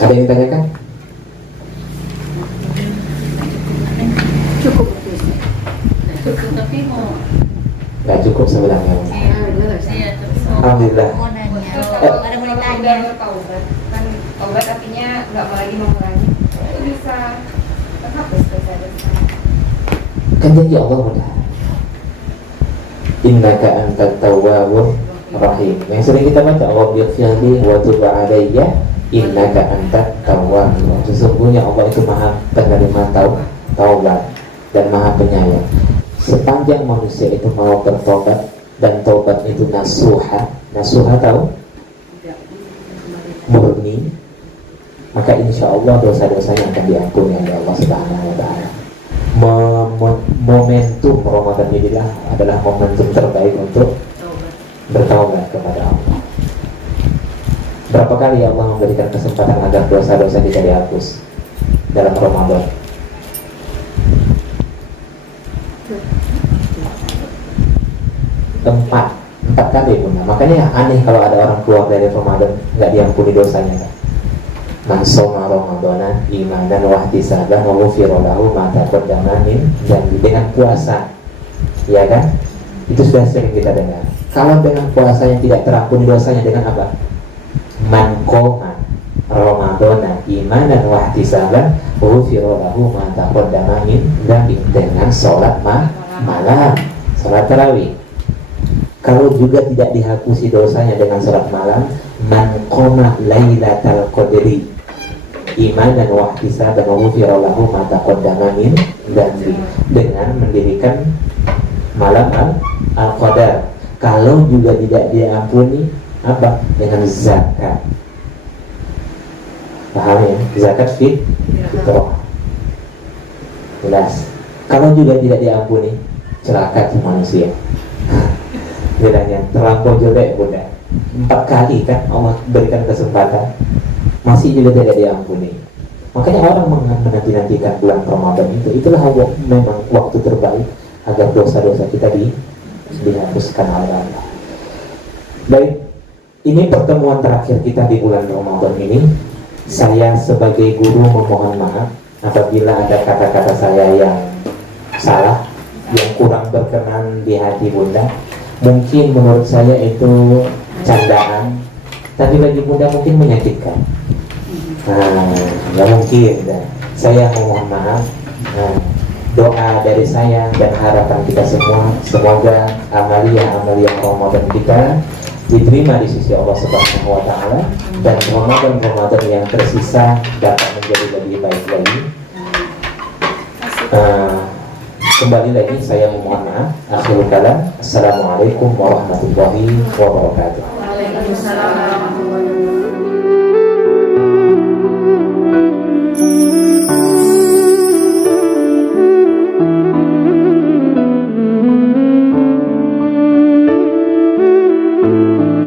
Ada yang ditanyakan? Cukup itu. Cukup, tapi mau Gak cukup sebenarnya. iya terus mau Alhamdulillah. mau nanya. Terus kalau ada mau ditanya taubat, kan taubat artinya nggak mau lagi mengulangi, itu bisa terhapus dosa-dosa. Kan janji Allah mudah. Innaka antat tawwabur rahim. Yang sering kita baca, Rabbil firli wa tub alayya innaka antat tawwabur. Sesungguhnya Allah itu Maha penerima taubat dan Maha penyayang. Sepanjang manusia itu mau bertobat dan tobat itu nasuha tahu? Murni, maka insya Allah dosa-dosanya akan diampuni oleh Allah Subhanahu wa Ta'ala. Momentum Ramadan ini adalah momentum terbaik untuk bertaubat kepada Allah. Berapa kali Allah memberikan kesempatan agar dosa-dosa kita dihapus dalam Ramadan? Empat kali Bunda. Makanya aneh kalau ada orang keluar dari Ramadan nggak diampuni dosanya kan? Man shoma Ramadana imanan wa ihtisaban wa ghufira lahu ma taqaddama min dzambi. Dengan puasa, ya kan? Itu sudah sering kita dengar. Kalau dengan puasa yang tidak terampuni dosanya dengan apa? Man qoma Ramadana imanan wa ihtisaban wa ghufira lahu ma taqaddama min dzambi. Dengan sholat malam, sholat tarawih. Kalau juga tidak dihapusi dosanya dengan sholat malam, man qoma lailatal qadri imanan wa ihtisaban wa ghufira lahu ma taqaddama min dzambi, dengan mendirikan malam al-qadar. Kalau juga tidak diampuni apa? Dengan zakat. Paham ya? Zakat fitrah. Jelas. Kalau juga tidak diampuni, celaka tuh manusia. Bedanya terlampau jelek Bunda. 4 kali kan Allah berikan kesempatan, masih juga tidak diampuni. Makanya orang menanti-nantikan bulan Ramadan itu. Itulah memang waktu terbaik agar dosa-dosa kita dihapuskan oleh Allah. Baik, ini pertemuan terakhir kita di bulan Ramadan ini. Saya sebagai guru memohon maaf apabila ada kata-kata saya yang salah, yang kurang berkenan di hati Bunda. Mungkin menurut saya itu candaan, tapi bagi Bunda mungkin menyakitkan. Nggak mungkin. Saya mohon maaf. Doa dari saya dan harapan kita semua, semoga amalia-amalia Ramadan kita diterima di sisi Allah Subhanahu wa Ta'ala, dan Ramadan yang tersisa dapat menjadi lebih baik lagi. Kembali lagi saya memohon maaf. Akhirul kalam. Assalamualaikum warahmatullahi wabarakatuh. Waalaikumsalam.